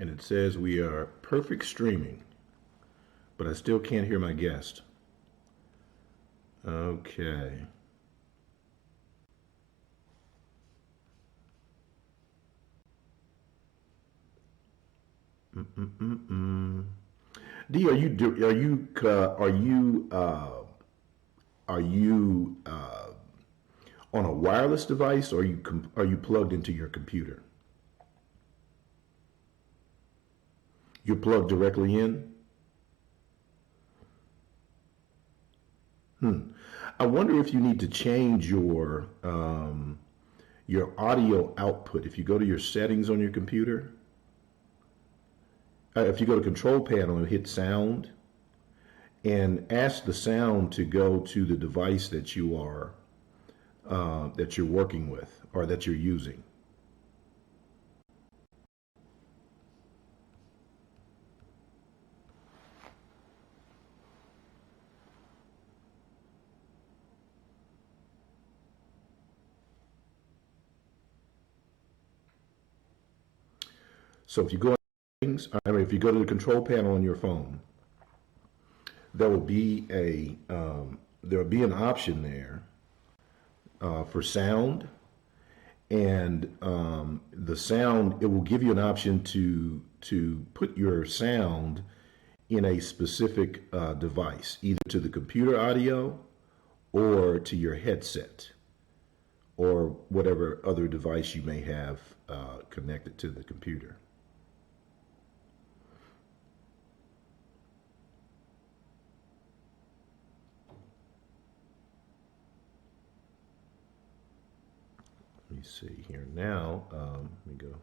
And it says we are perfect streaming, but I still can't hear my guest. Okay. Mm-mm-mm-mm. D, are you on a wireless device, or are you plugged into your computer? You're plugged directly in? Hmm. I wonder if you need to change your audio output. If you go to your settings on your computer, if you go to control panel and hit sound, and ask the sound to go to the device that you're working with or that you're using. So if you go if you go to the control panel on your phone, there will be an option there for sound, and the sound, it will give you an option to put your sound in a specific device, either to the computer audio or to your headset or whatever other device you may have connected to the computer. Let me see here now. Let me go.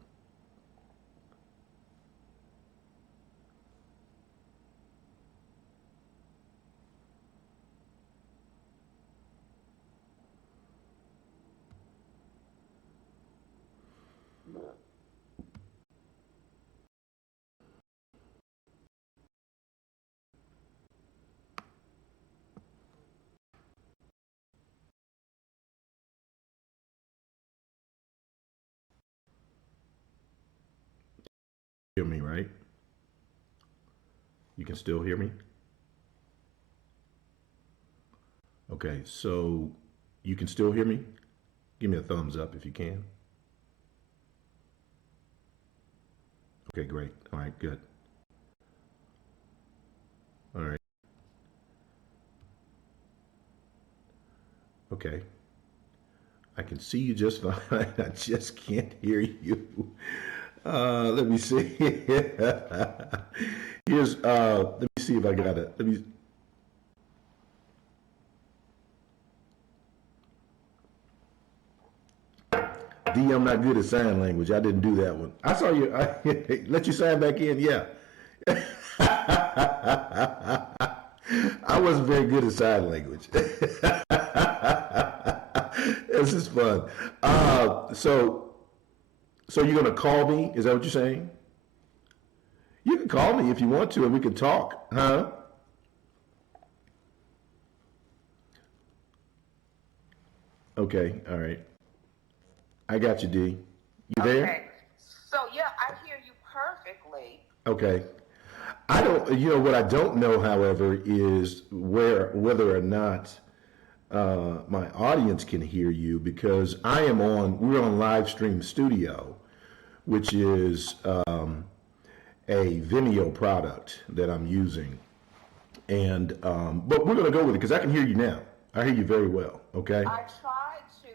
Hear me, right? You can still hear me? Okay, so you can still hear me? Give me a thumbs up if you can. Okay, great. All right, good. All right. Okay. I can see you just fine. I just can't hear you. Let me see. Let me see if I got it. D, I'm not good at sign language. I didn't do that one. I saw you. I let you sign back in. Yeah. I wasn't very good at sign language. This is fun. So you're gonna call me? Is that what you're saying? You can call me if you want to, and we can talk, huh? Okay, all right. I got you, D. You there? Okay. So yeah, I hear you perfectly. Okay. I don't. You know what I don't know, however, is whether or not my audience can hear you, because we're on Live Stream Studio, which is a Vimeo product that I'm using. And but we're gonna go with it because I can hear you now. I hear you very well. Okay. I tried to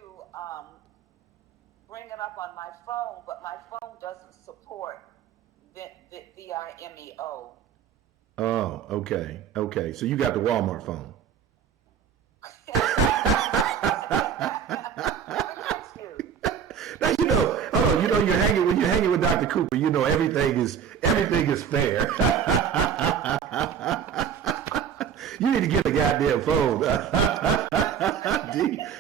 bring it up on my phone, but my phone doesn't support Vimeo. Oh, okay. Okay. So you got the Walmart phone. Now when you're hanging with Dr. Cooper, you know everything is fair. You need to get a goddamn phone. That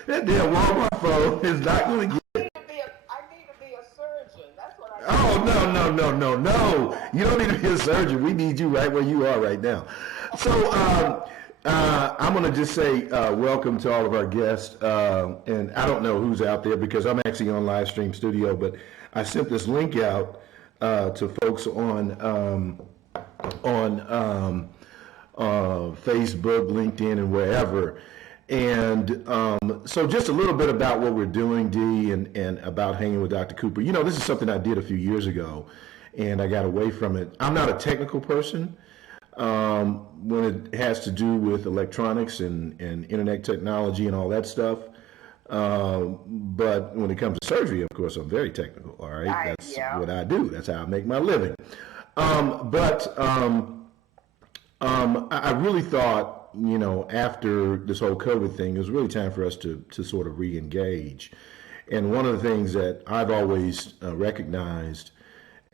damn Walmart phone is not going to get. I need to be a surgeon. That's what I. Oh, no. You don't need to be a surgeon. We need you right where you are right now. So I'm going to just say welcome to all of our guests. And I don't know who's out there because I'm actually on Live Stream Studio, but I sent this link out to folks on Facebook, LinkedIn, and wherever. And so just a little bit about what we're doing, Dee, and about hanging with Dr. Cooper. You know, this is something I did a few years ago, and I got away from it. I'm not a technical person when it has to do with electronics and internet technology and all that stuff. But when it comes to surgery, of course, I'm very technical. All right, that's what I do. That's how I make my living. I really thought, you know, after this whole COVID thing, it was really time for us to sort of re-engage. And one of the things that I've always recognized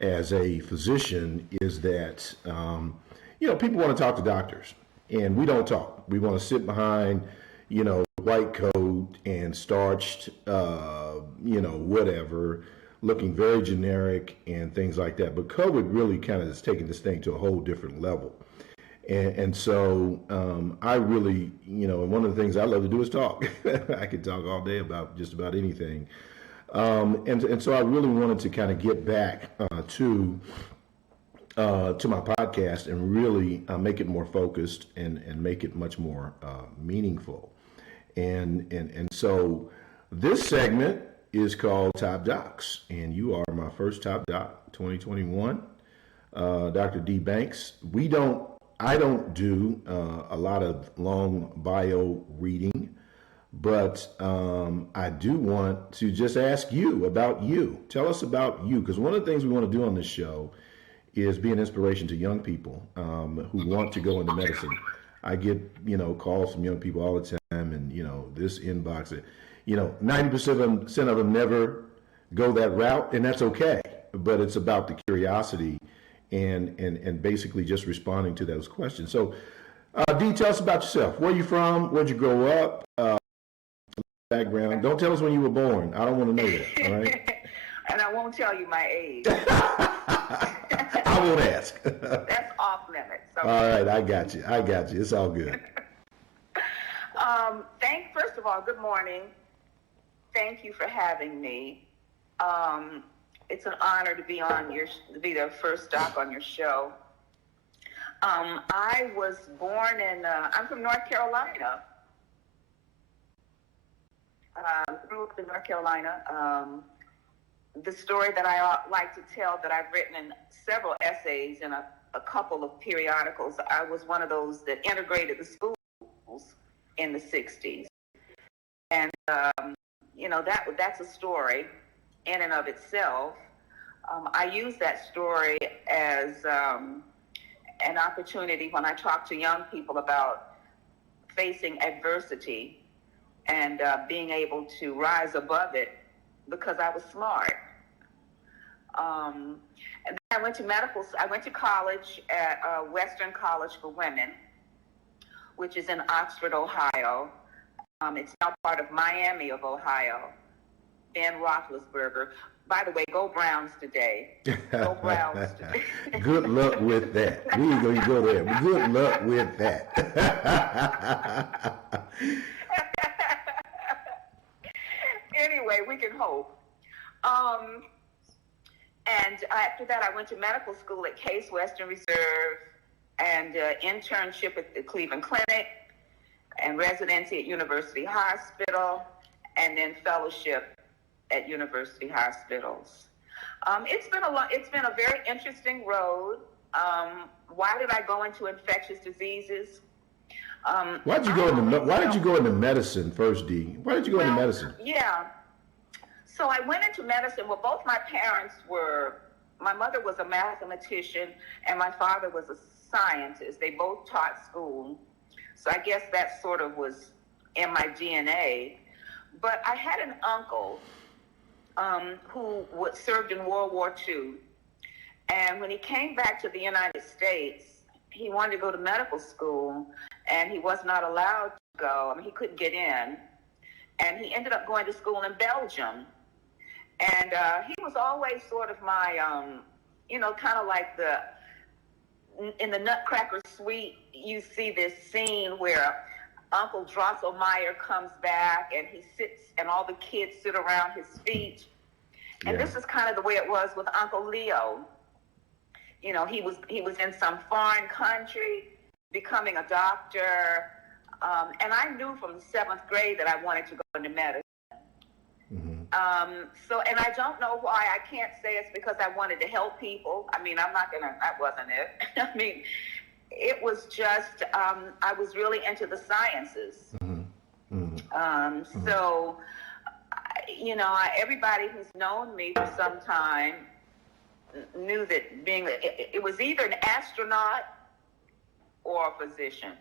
as a physician is that, you know, people want to talk to doctors, and we don't talk. We want to sit behind, you know, white coat and starched, you know, whatever, looking very generic and things like that. But COVID really kind of has taken this thing to a whole different level. And so I really, you know, and one of the things I love to do is talk. I could talk all day about just about anything. And so I really wanted to kind of get back to my podcast and really make it more focused and make it much more meaningful. And so this segment is called Top Docs, and you are my first Top Doc 2021, Dr. D. Banks. I don't do a lot of long bio reading, but I do want to just ask you about you. Tell us about you, because one of the things we want to do on this show is be an inspiration to young people who want to go into medicine. I get, you know, calls from young people all the time, and, you know, this inbox, you know, 90% of them never go that route, and that's okay. But it's about the curiosity and basically just responding to those questions. So, Dee, tell us about yourself. Where are you from? Where'd you grow up? Background. Don't tell us when you were born. I don't want to know that, all right? And I won't tell you my age. I won't ask. That's off limits. So. All right, I got you. It's all good. First of all, good morning. Thank you for having me. It's an honor to be be the first doc on your show. I was born I'm from North Carolina. Grew up in North Carolina. The story that I like to tell, that I've written in several essays and a couple of periodicals, I was one of those that integrated the schools in the 60s. And, you know, that's a story in and of itself. I use that story as an opportunity when I talk to young people about facing adversity and being able to rise above it, because I was smart. And then I went to college at Western College for Women, which is in Oxford, Ohio. It's now part of Miami of Ohio. Ben Roethlisberger. By the way, go Browns today. Go Browns today. Good luck with that. We ain't going to go there, but good luck with that. Anyway, we can hope. And after that, I went to medical school at Case Western Reserve and internship at the Cleveland Clinic and residency at University Hospital, and then fellowship at university hospitals. It's been a very interesting road. Why did I go into infectious diseases? Why did you go into medicine first, Dee? Why did you go into medicine? Yeah. So I went into medicine. Well, both my parents my mother was a mathematician and my father was a scientist. They both taught school. So I guess that sort of was in my DNA. But I had an uncle who served in World War II. And when he came back to the United States, he wanted to go to medical school, and he was not allowed to go. I mean, he couldn't get in. And he ended up going to school in Belgium. And he was always sort of my, you know, kind of like in the Nutcracker Suite, you see this scene where Uncle Drosselmeyer comes back and he sits and all the kids sit around his feet. And this is kind of the way it was with Uncle Leo. he was in some foreign country becoming a doctor, and I knew from the 7th grade that I wanted to go into medicine. And I don't know why. I can't say it's because I wanted to help people. I mean, that wasn't it. I mean, it was just, I was really into the sciences. So, everybody who's known me for some time knew that it was either an astronaut or a physician.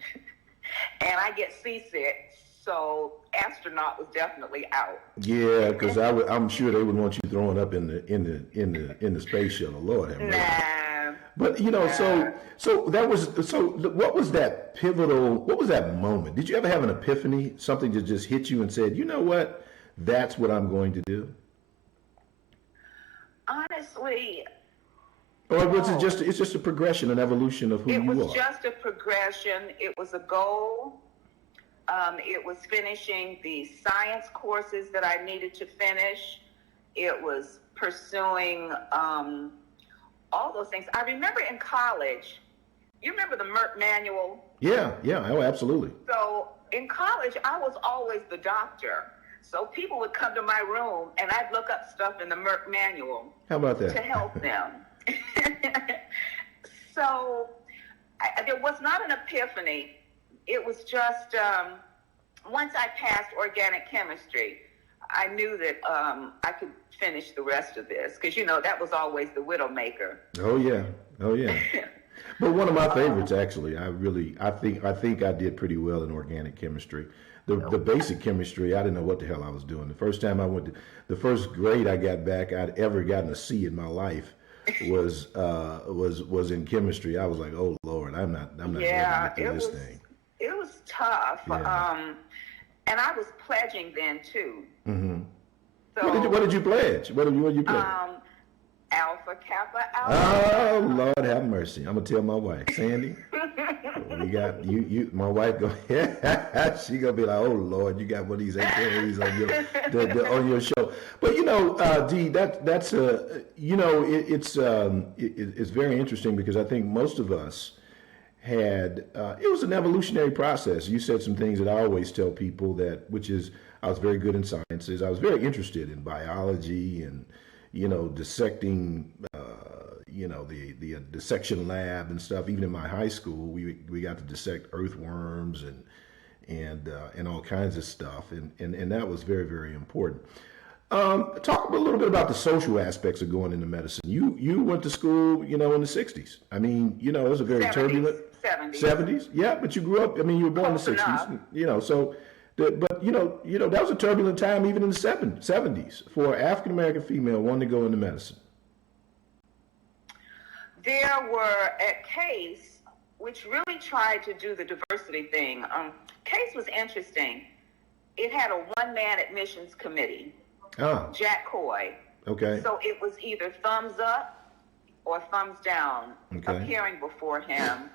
And I get seasick. So astronaut was definitely out. Yeah, because I'm sure they would want you throwing up in the space shuttle. Lord have mercy. Nah. But what was that pivotal? What was that moment? Did you ever have an epiphany? Something that just hit you and said, you know what? That's what I'm going to do. Honestly. Or was it just? It's just a progression, an evolution of who you are. It was just a progression. It was a goal. It was finishing the science courses that I needed to finish. It was pursuing all those things. I remember in college, you remember the Merck manual? Yeah, oh, absolutely. So in college, I was always the doctor. So people would come to my room and I'd look up stuff in the Merck manual. How about that? To help them. So there was not an epiphany. It was just, once I passed organic chemistry, I knew that I could finish the rest of this. Because, that was always the widowmaker. Oh, yeah. But one of my favorites, actually, I think I did pretty well in organic chemistry. The basic chemistry, I didn't know what the hell I was doing. The first time I went to, the first grade I got back, I'd ever gotten a C in my life was in chemistry. I was like, oh Lord, I'm not going to get through this thing. It was tough. Yeah. And I was pledging then too. Mm-hmm. So, what did you pledge? What did you pledge? Alpha Kappa Alpha. Oh Lord, have mercy! I'm gonna tell my wife, Sandy. We got you. My wife go. She gonna be like, oh Lord, you got one of these AKAs on your show. But Dee, that's it's very interesting because I think most of us had it was an evolutionary process. You said some things that I always tell people which is I was very good in sciences. I was very interested in biology and dissecting the dissection lab and stuff. Even in my high school, we got to dissect earthworms and all kinds of stuff, and that was very, very important. Talk a little bit about the social aspects of going into medicine. You went to school, in the 60s. I mean, it was a very 70s, turbulent 70s. Yeah, but you grew up. I mean, you were born in the 60s. So. But that was a turbulent time even in the 70s for an African American female wanting to go into medicine. There were at Case, which really tried to do the diversity thing. Case was interesting. It had a one-man admissions committee, Jack Coy. Okay. So it was either thumbs up or thumbs down appearing before him.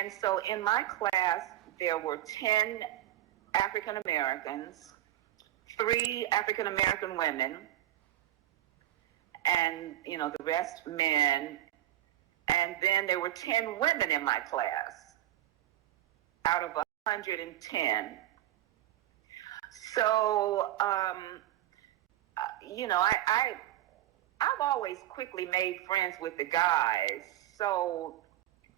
And so in my class, there were 10 African Americans, 3 African American women, and the rest men. And then there were 10 women in my class out of 110. So I've always quickly made friends with the guys. So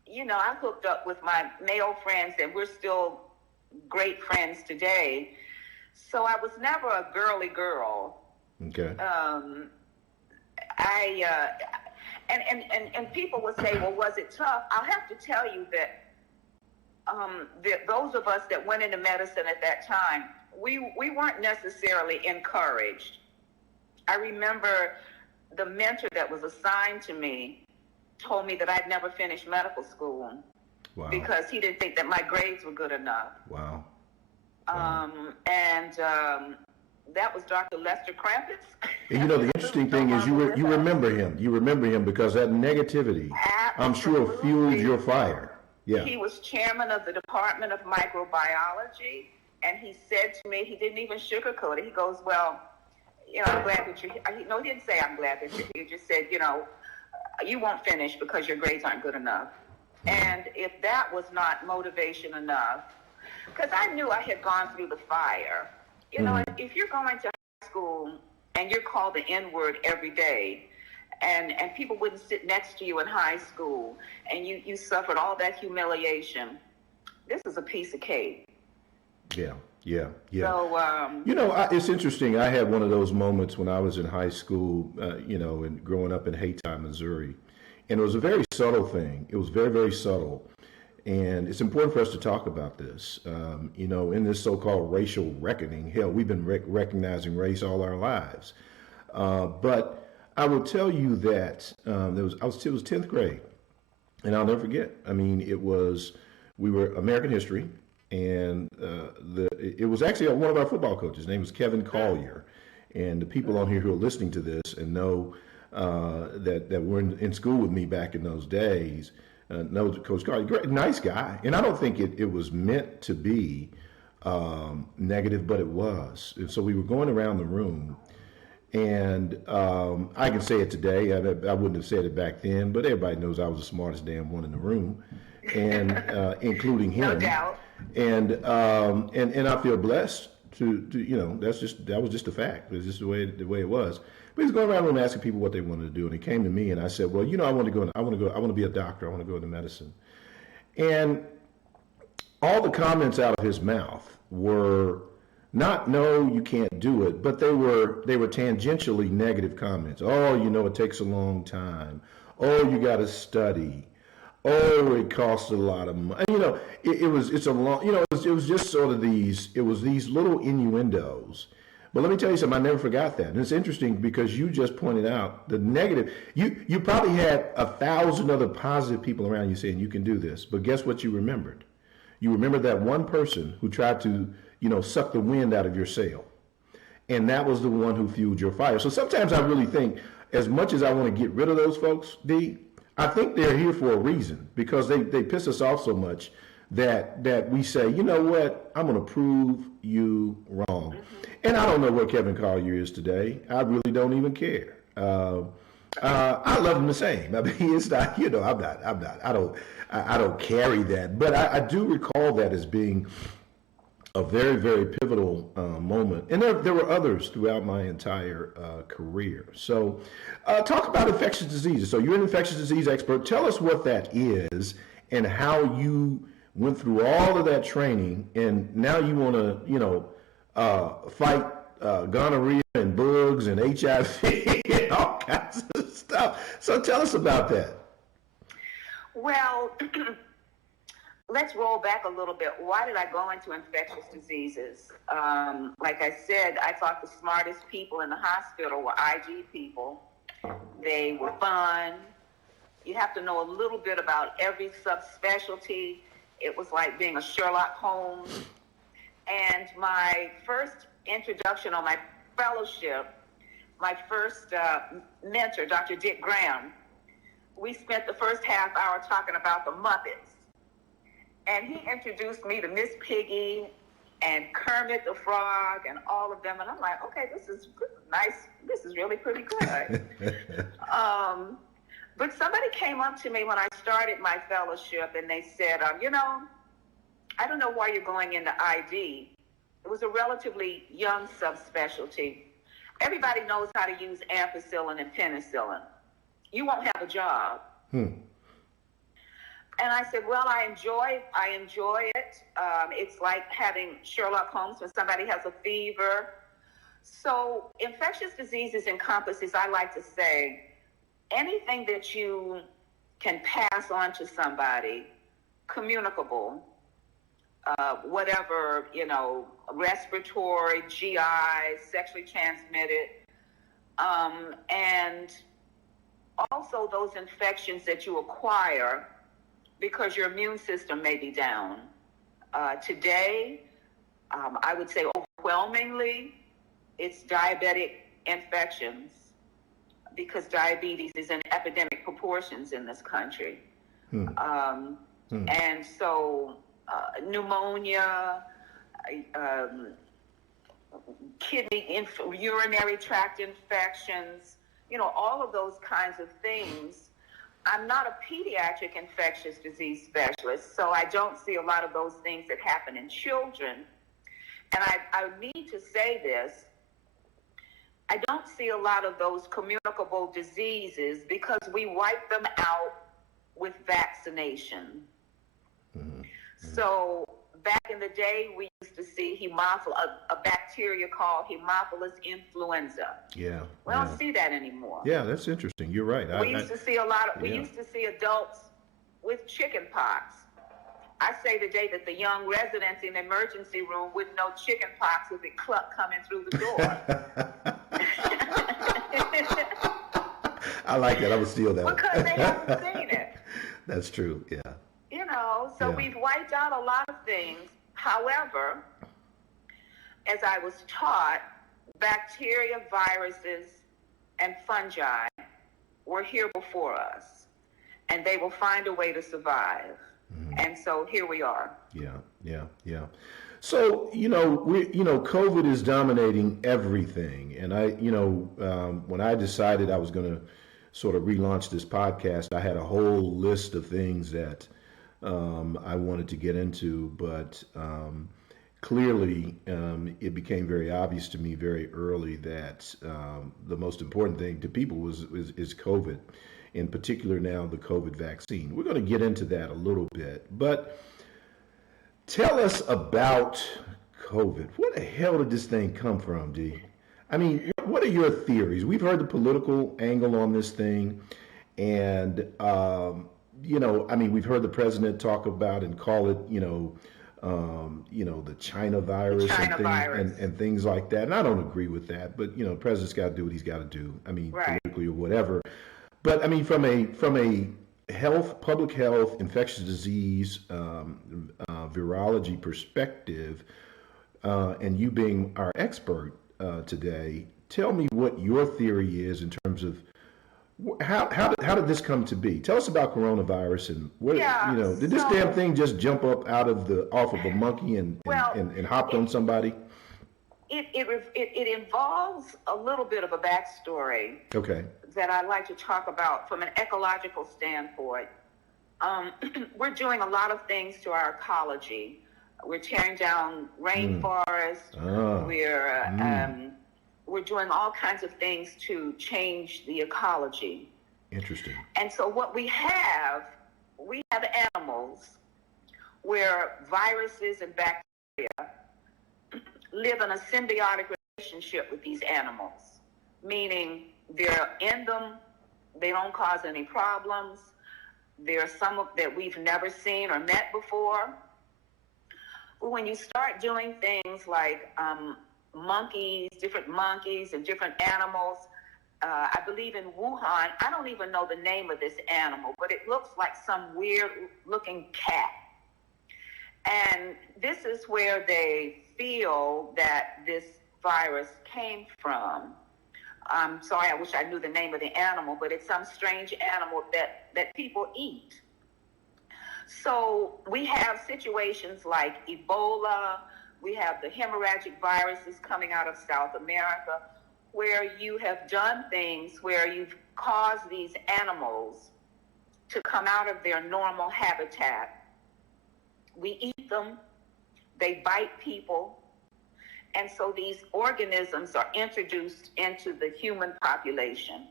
I hooked up with my male friends, and we're still great friends today. So I was never a girly girl. Okay. And people would say, well, was it tough? I'll have to tell you that those of us that went into medicine at that time, we weren't necessarily encouraged. I remember the mentor that was assigned to me told me that I'd never finish medical school. Wow. Because he didn't think that my grades were good enough. Wow. That was Dr. Lester Krampus. And the interesting thing is you remember him. You remember him because that negativity, Absolutely. I'm sure, fueled your fire. Yeah. He was chairman of the Department of Microbiology, and he said to me, he didn't even sugarcoat it. He goes, well, I'm glad that you're here. No, he didn't say I'm glad that you're here. He just said, you won't finish because your grades aren't good enough. And if that was not motivation enough, because I knew I had gone through the fire. You know, if you're going to high school and you're called the N-word every day, and people wouldn't sit next to you in high school, and you suffered all that humiliation, this is a piece of cake. Yeah, yeah, yeah. So, you know, it's interesting. I had one of those moments when I was in high school, you know, and growing up in Haytime, Missouri. And it was a very subtle thing. It was very, very subtle. And it's important for us to talk about this. You know, in this so-called racial reckoning, hell, we've been recognizing race all our lives. But I will tell you that it was 10th grade, and I'll never forget. I mean, we were American history, and it was actually one of our football coaches. His name was Kevin Collier. And the people on here who are listening to this and know that were in school with me back in those days knows Coach Collier, great, nice guy. And I don't think it was meant to be negative, but it was. And so we were going around the room. And I can say it today. I wouldn't have said it back then, but everybody knows I was the smartest damn one in the room, and including him. No doubt. And I feel blessed to you know, that was just a fact. It was just the way it was. But he's going around the room asking people what they wanted to do, and he came to me, and I said, well, you know, I want to be a doctor. I want to go into medicine. And all the comments out of his mouth were not, no, you can't do it, but they were tangentially negative comments. Oh, you know, it takes a long time. Oh, you got to study. Oh, it costs a lot of money. You know, it was just sort of these little innuendos. But let me tell you something, I never forgot that. And it's interesting because you just pointed out the negative. You probably had 1,000 other positive people around you saying you can do this. But guess what you remembered? You remembered that one person who tried to, you know, suck the wind out of your sail. And that was the one who fueled your fire. So sometimes I really think, as much as I want to get rid of those folks, D, I think they're here for a reason, because they piss us off so much that we say, you know what, I'm going to prove you wrong. And I don't know where Kevin Collier is today. I really don't even care. I love him the same. I mean, it's not, you know, I don't carry that. But I do recall that as being a very, very pivotal moment. And there were others throughout my entire career. So talk about infectious diseases. So you're an infectious disease expert. Tell us what that is and how you went through all of that training, and now you want to, you know, fight gonorrhea and bugs and HIV and all kinds of stuff. So tell us about that. Well, let's roll back a little bit. Why did I go into infectious diseases? Like I said, I thought the smartest people in the hospital were IG people. They were fun. You have to know a little bit about every subspecialty. It was like being a Sherlock Holmes. And my first introduction on my fellowship, my first mentor, Dr. Dick Graham, we spent the first half hour talking about the Muppets. And he introduced me to Miss Piggy and Kermit the Frog and all of them. And I'm like, okay, this is nice. This is really pretty good. But somebody came up to me when I started my fellowship, and they said, you know, I don't know why you're going into ID. It was a relatively young subspecialty. Everybody knows how to use ampicillin and penicillin. You won't have a job. And I said, well, I enjoy it. It's like having Sherlock Holmes when somebody has a fever. So infectious diseases encompasses, I like to say, anything that you can pass on to somebody, communicable, whatever, you know, respiratory, GI, sexually transmitted, and also those infections that you acquire because your immune system may be down. Today, I would say overwhelmingly, it's diabetic infections, because diabetes is in epidemic proportions in this country. And so pneumonia, kidney, urinary tract infections, you know, all of those kinds of things I'm not a pediatric infectious disease specialist, so I don't see a lot of those things that happen in children. And I need to say this, I don't see a lot of those communicable diseases because we wipe them out with vaccination. Mm-hmm. So back in the day, we used to see a bacteria called Haemophilus influenza. Yeah. We don't see that anymore. Yeah, that's interesting. You're right. We used to see adults with chicken pox. I say today that the young residents in the emergency room wouldn't know chicken pox if it coming through the door. I like that. I would steal that. Because they haven't seen it. That's true. Yeah. So we've wiped out a lot of things. However, as I was taught, bacteria, viruses, and fungi were here before us, and they will find a way to survive. Mm-hmm. And so here we are. Yeah. So, COVID is dominating everything. And when I decided I was going to sort of relaunch this podcast, I had a whole list of things that I wanted to get into, but clearly it became very obvious to me very early that the most important thing to people is COVID, in particular now the COVID vaccine. We're going to get into that a little bit, but tell us about COVID. Where the hell did this thing come from, D? I mean, what are your theories? We've heard the political angle on this thing, and we've heard the president talk about and call it, the China virus, and things like that. And I don't agree with that, but the president's got to do what he's got to do. I mean, right. Politically or whatever. But I mean, from a public health, infectious disease, virology perspective, and you being our expert today, tell me what your theory is in terms of how did this come to be? Tell us about coronavirus and did this damn thing just jump up off of a monkey and hopped on somebody? It involves a little bit of a backstory. Okay. That I'd like to talk about from an ecological standpoint. We're doing a lot of things to our ecology. We're tearing down rainforests. We're doing all kinds of things to change the ecology. Interesting. And so what we have animals where viruses and bacteria live in a symbiotic relationship with these animals, meaning they're in them, they don't cause any problems. There are some that we've never seen or met before. But when you start doing things like different monkeys and different animals, I believe in Wuhan, I don't even know the name of this animal, but it looks like some weird looking cat. And this is where they feel that this virus came from. I'm sorry, I wish I knew the name of the animal, but it's some strange animal that people eat. So we have situations like Ebola, we have the hemorrhagic viruses coming out of South America, where you have done things where you've caused these animals to come out of their normal habitat. We eat them, they bite people, and so these organisms are introduced into the human population.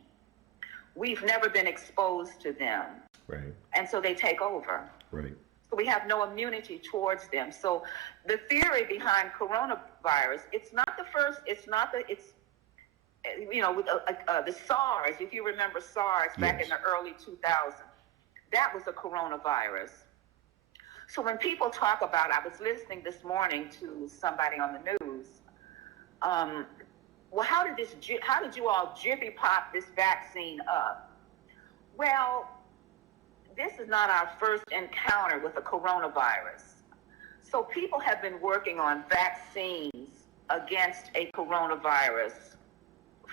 We've never been exposed to them. Right. And so they take over. Right. So we have no immunity towards them. So the theory behind coronavirus, it's with the SARS, if you remember SARS back in the early 2000s, that was a coronavirus. So when people talk about, I was listening this morning to somebody on the news, how did you all jiffy pop this vaccine up? Well, this is not our first encounter with a coronavirus. So people have been working on vaccines against a coronavirus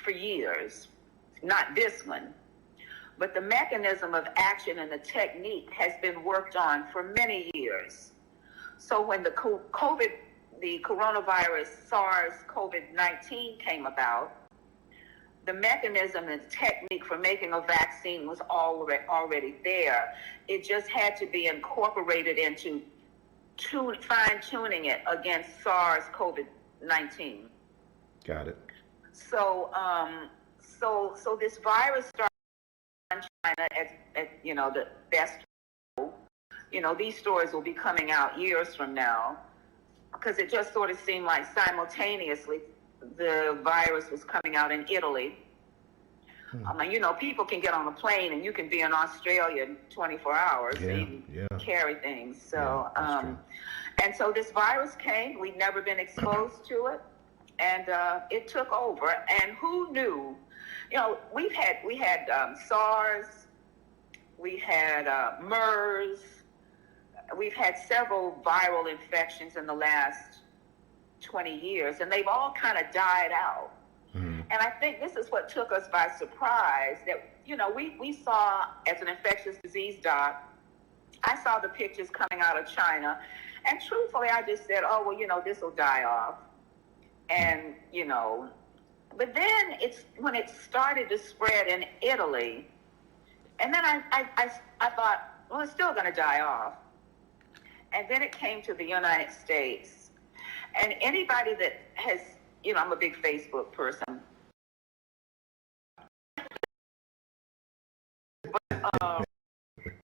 for years, not this one. But the mechanism of action and the technique has been worked on for many years. So when the coronavirus SARS-CoV-19 came about, the mechanism and technique for making a vaccine was already there. It just had to be incorporated into fine-tuning it against SARS-CoV-19. Got it. So, so this virus started in China at the best. These stories will be coming out years from now, because it just sort of seemed like simultaneously the virus was coming out in Italy. People can get on a plane and you can be in Australia in 24 hours and carry things. So, and so this virus came. We'd never been exposed to it, and it took over. And who knew? We had SARS, we had MERS. We've had several viral infections in the last 20 years, and they've all kind of died out. And I think this is what took us by surprise, that, we saw, as an infectious disease doc, I saw the pictures coming out of China, and truthfully, I just said, oh, well, this will die off. And, but then when it started to spread in Italy, and then I thought, well, it's still going to die off. And then it came to the United States. And anybody that has, I'm a big Facebook person.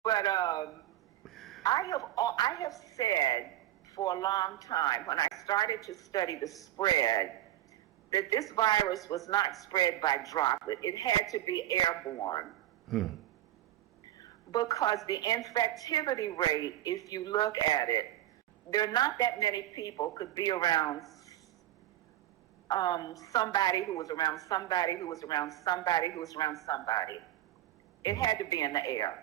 But I have said for a long time, when I started to study the spread, that this virus was not spread by droplet. It had to be airborne. Because the infectivity rate, if you look at it, there are not that many people could be around somebody who was around somebody who was around somebody who was around somebody. It had to be in the air.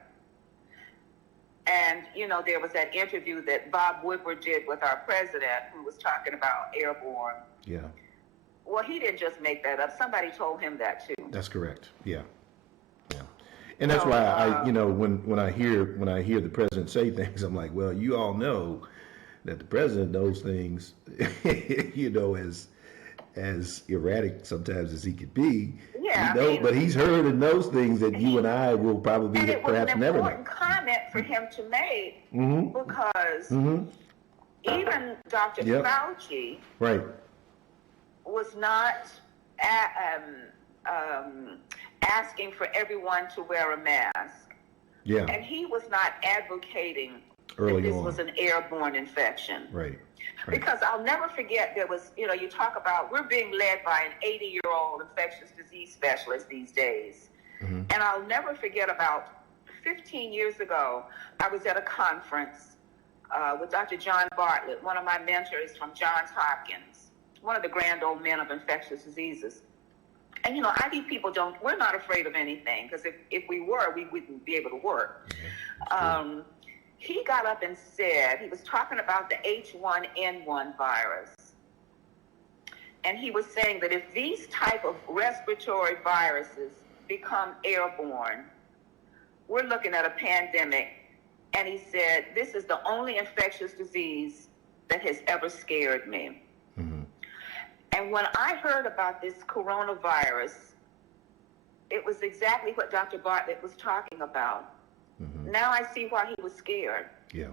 And, there was that interview that Bob Woodward did with our president, who was talking about airborne. Yeah. Well, he didn't just make that up. Somebody told him that too. That's correct. Yeah. And that's why when I hear the president say things, I'm like, well, you all know that the president knows things, as erratic sometimes as he could be. Yeah, but he's heard and knows things that you and I will probably perhaps never know. And it was an important comment for him to make, because even Dr. Fauci was not asking for everyone to wear a mask. Yeah. And he was not advocating that this was an airborne infection. Right. Because I'll never forget, there was, you talk about, we're being led by an 80-year-old infectious disease specialist these days. And I'll never forget, about 15 years ago, I was at a conference with Dr. John Bartlett, one of my mentors from Johns Hopkins, one of the grand old men of infectious diseases. And, ID people we're not afraid of anything, because if we were, we wouldn't be able to work. He got up and said, he was talking about the H1N1 virus. And he was saying that if these type of respiratory viruses become airborne, we're looking at a pandemic. And he said, this is the only infectious disease that has ever scared me. And when I heard about this coronavirus, it was exactly what Dr. Bartlett was talking about. Now I see why he was scared. Yeah.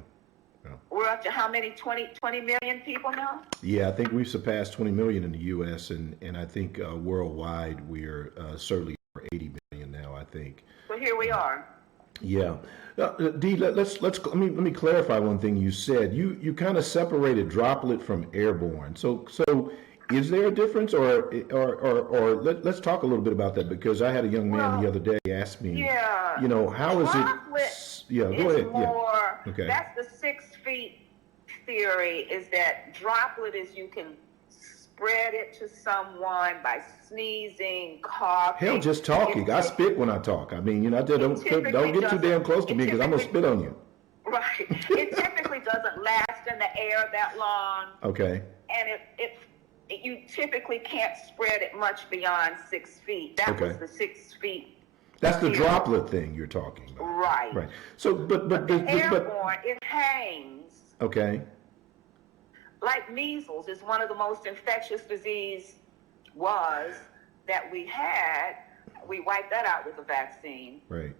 We're up to how many? 20 million people now? Yeah, I think we've surpassed 20 million in the U.S. and I think worldwide we're certainly over 80 million now, I think. So here we are. Yeah. Dee, let me clarify one thing you said. You kind of separated droplet from airborne. So is there a difference, or let's talk a little bit about that, because I had a young man the other day ask me, how is it? Yeah, go ahead. More, okay. That's the 6 feet theory, is that droplet is you can spread it to someone by sneezing, coughing. Hell, just talking. I spit when I talk. I mean, don't get too damn close to me, because I'm gonna spit on you. Right. It typically doesn't last in the air that long. Okay. And you typically can't spread it much beyond 6 feet. That was the 6 feet. That's the droplet thing you're talking about. Right. Right. So, but airborne, it hangs. Okay. Like measles is one of the most infectious disease was that we had, we wiped that out with the vaccine. Right.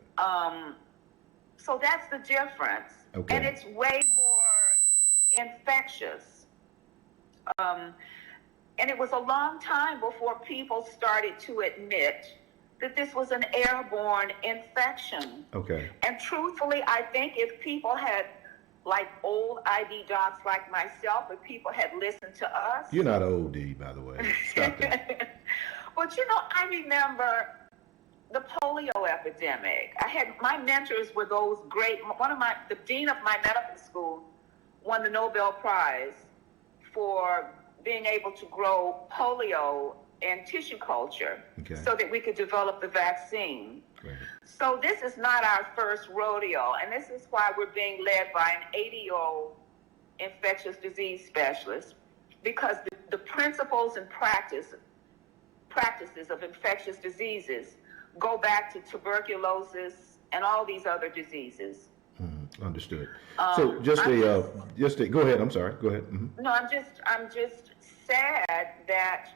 So that's the difference. Okay. And it's way more infectious. And it was a long time before people started to admit that this was an airborne infection. Okay. And truthfully, I think if people had, like old ID docs like myself, if people had listened to us. You're not old, D, by the way. Stop that. But I remember the polio epidemic. My mentors were those great. The dean of my medical school won the Nobel Prize for being able to grow polio and tissue culture so that we could develop the vaccine. Right. So this is not our first rodeo, and this is why we're being led by an 80-year-old infectious disease specialist, because the principles and practices of infectious diseases go back to tuberculosis and all these other diseases. Understood. So just go ahead. I'm sorry. Go ahead. No, I'm just sad that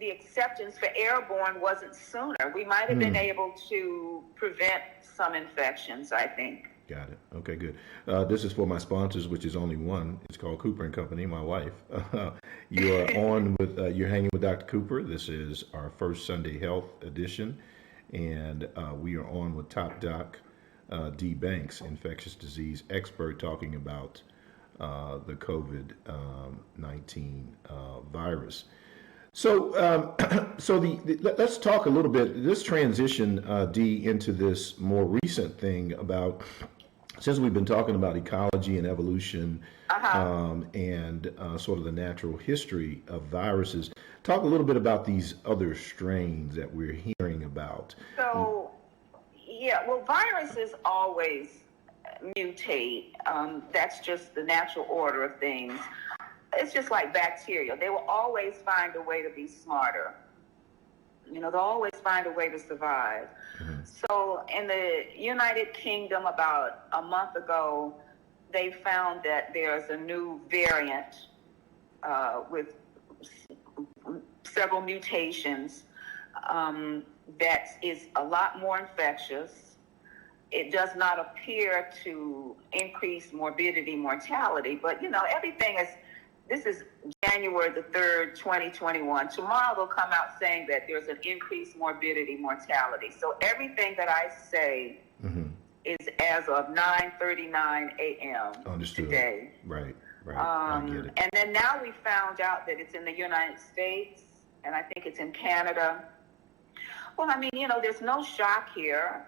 the acceptance for airborne wasn't sooner. We might have been able to prevent some infections, I think. Got it. Okay, good. This is for my sponsors, which is only one. It's called Cooper and Company, my wife. You're you're hanging with Dr. Cooper. This is our first Sunday Health edition, and we are on with Top Doc D. Banks, infectious disease expert, talking about the COVID-19 virus. So, let's talk a little bit. This transition, D, into this more recent thing about, since we've been talking about ecology and evolution, and sort of the natural history of viruses. Talk a little bit about these other strains that we're hearing about. So, viruses always mutate. That's just the natural order of things. It's just like bacteria. They will always find a way to be smarter. They'll always find a way to survive. So in the United Kingdom, about a month ago, they found that there's a new variant with several mutations that is a lot more infectious. It does not appear to increase morbidity, mortality, but everything is. This is January the 3rd, 2021. Tomorrow they'll come out saying that there's an increased morbidity, mortality. So everything that I say is as of 9:39 a.m. Understood. Today. Right. I get it. And then now we found out that it's in the United States, and I think it's in Canada. Well, there's no shock here.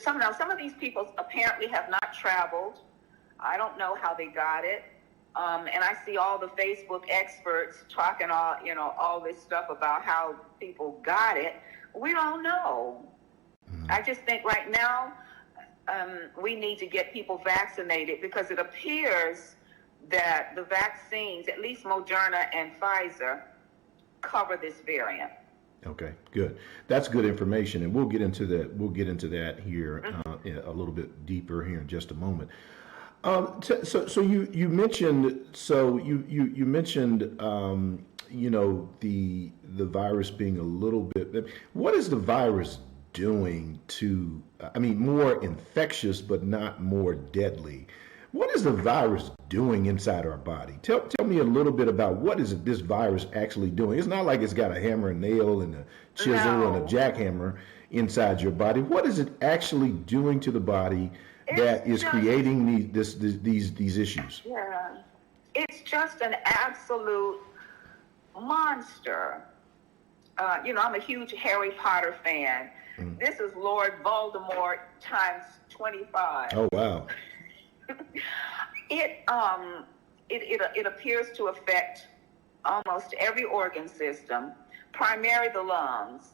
Some of these people apparently have not traveled. I don't know how they got it. And I see all the Facebook experts talking all this stuff about how people got it. We don't know. I just think right now we need to get people vaccinated, because it appears that the vaccines, at least Moderna and Pfizer, cover this variant. Okay, good. That's good information, and we'll get into that. We'll get into that here a little bit deeper here in just a moment. So you mentioned the virus being a little bit. What is the virus doing to? More infectious, but not more deadly. What is the virus doing inside our body? Tell me a little bit about what is this virus actually doing. It's not like it's got a hammer and nail and a chisel and a jackhammer inside your body. What is it actually doing to the body that is creating these issues? Yeah, it's just an absolute monster. I'm a huge Harry Potter fan. This is Lord Voldemort times 25. Oh wow! It appears to affect almost every organ system, primarily the lungs.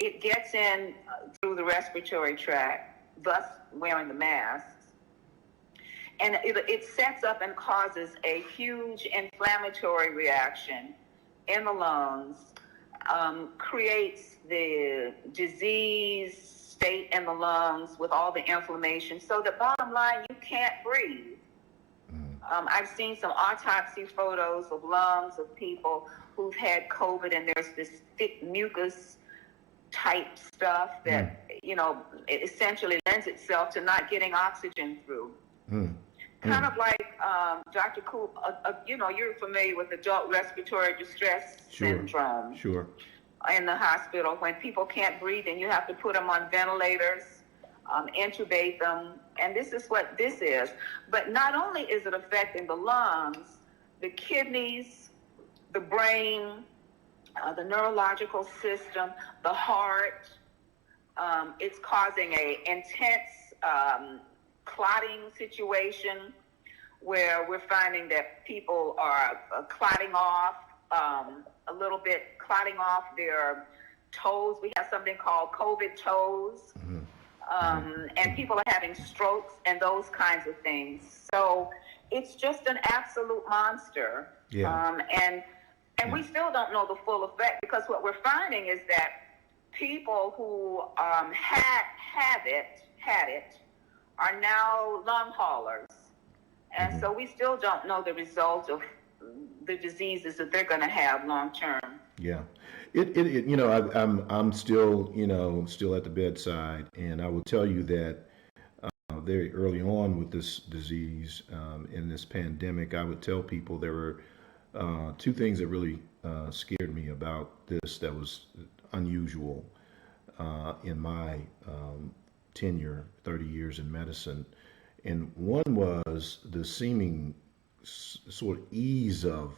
It gets in through the respiratory tract, thus wearing the masks. And it sets up and causes a huge inflammatory reaction in the lungs, creates the disease state in the lungs with all the inflammation. So the bottom line, you can't breathe. I've seen some autopsy photos of lungs of people who've had COVID, and there's this thick mucus type stuff that, it essentially lends itself to not getting oxygen through. Kind of like Dr. Coop, you're familiar with adult respiratory distress syndrome. Sure. In the hospital, when people can't breathe and you have to put them on ventilators, intubate them, and this is what this is. But not only is it affecting the lungs, the kidneys, the brain, the neurological system, the heart. It's causing a intense clotting situation where we're finding that people are clotting off their toes. We have something called COVID toes. And people are having strokes and those kinds of things. So it's just an absolute monster. Yeah. And we still don't know the full effect, because what we're finding is that people who had it are now long haulers. And so we still don't know the result of the diseases that they're going to have long term. Yeah. I'm still, still at the bedside, and I will tell you that very early on with this disease, in this pandemic, I would tell people there were two things that really scared me about this that was unusual in my tenure, 30 years in medicine. And one was the seeming sort of ease of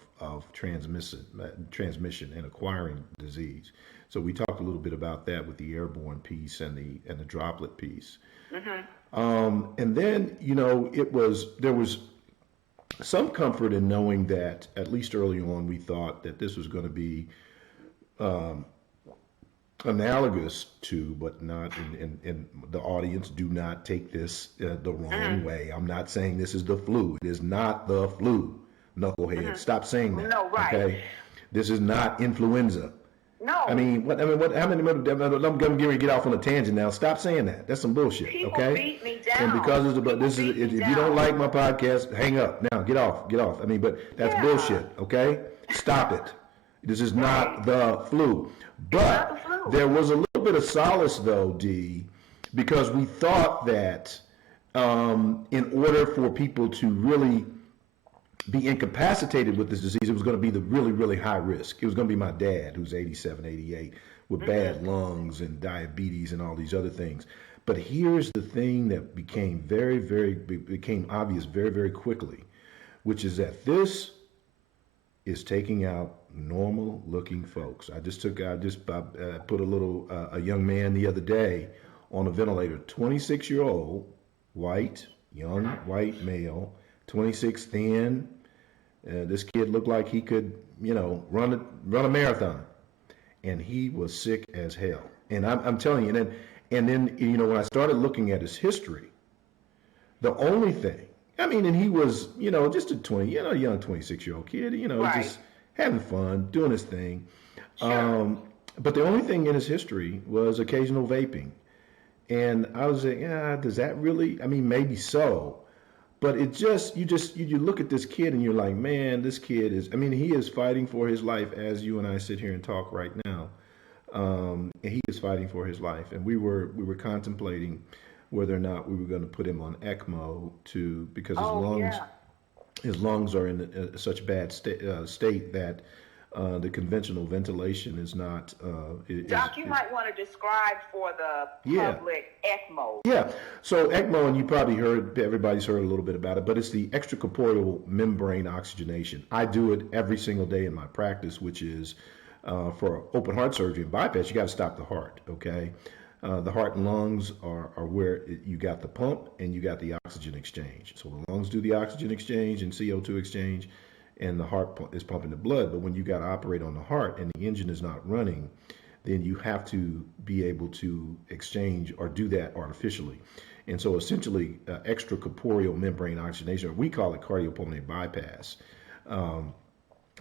transmission and acquiring disease. So we talked a little bit about that with the airborne piece and the droplet piece. And then, there was some comfort in knowing that, at least early on, we thought that this was going to be analogous to, but not in the audience, do not take this the wrong way. I'm not saying this is the flu. It is not the flu, knucklehead. Stop saying that. No, right. Okay, this is not influenza. No. How many? I'm getting ready to get off on a tangent now. Stop saying that. That's some bullshit. People okay. beat me down. And because if you don't like my podcast, hang up now. Get off. But that's bullshit. Okay. Stop it. This is not the flu. But there was a little bit of solace, though, Dee, because we thought that in order for people to really be incapacitated with this disease, it was going to be the really, really high risk. It was going to be my dad, who's 87, 88, with bad lungs and diabetes and all these other things. But here's the thing that became became obvious very, very quickly, which is that this is taking out normal looking folks. I put a young man the other day on a ventilator, 26-year-old, young white male, 26, thin. This kid looked like he could, run a marathon, and he was sick as hell. And I'm telling you, and then when I started looking at his history, the only thing, and he was, just a young 26-year-old kid, right. just having fun, doing his thing. Sure. But the only thing in his history was occasional vaping. And I was like, does that really? Maybe so. But you look at this kid and you're like, man, this kid is, he is fighting for his life as you and I sit here and talk right now. And he is fighting for his life. And we were contemplating whether or not we were going to put him on ECMO because his lungs are in such bad state that the conventional ventilation is not. Doc, you might want to describe for the public ECMO. Yeah. So ECMO, and everybody's heard a little bit about it, but it's the extracorporeal membrane oxygenation. I do it every single day in my practice, which is for open heart surgery and bypass, you got to stop the heart, okay? The heart and lungs are where you got the pump and you got the oxygen exchange. So the lungs do the oxygen exchange and CO2 exchange, and the heart is pumping the blood. But when you got to operate on the heart and the engine is not running, then you have to be able to exchange or do that artificially. And so essentially, extracorporeal membrane oxygenation, or we call it cardiopulmonary bypass,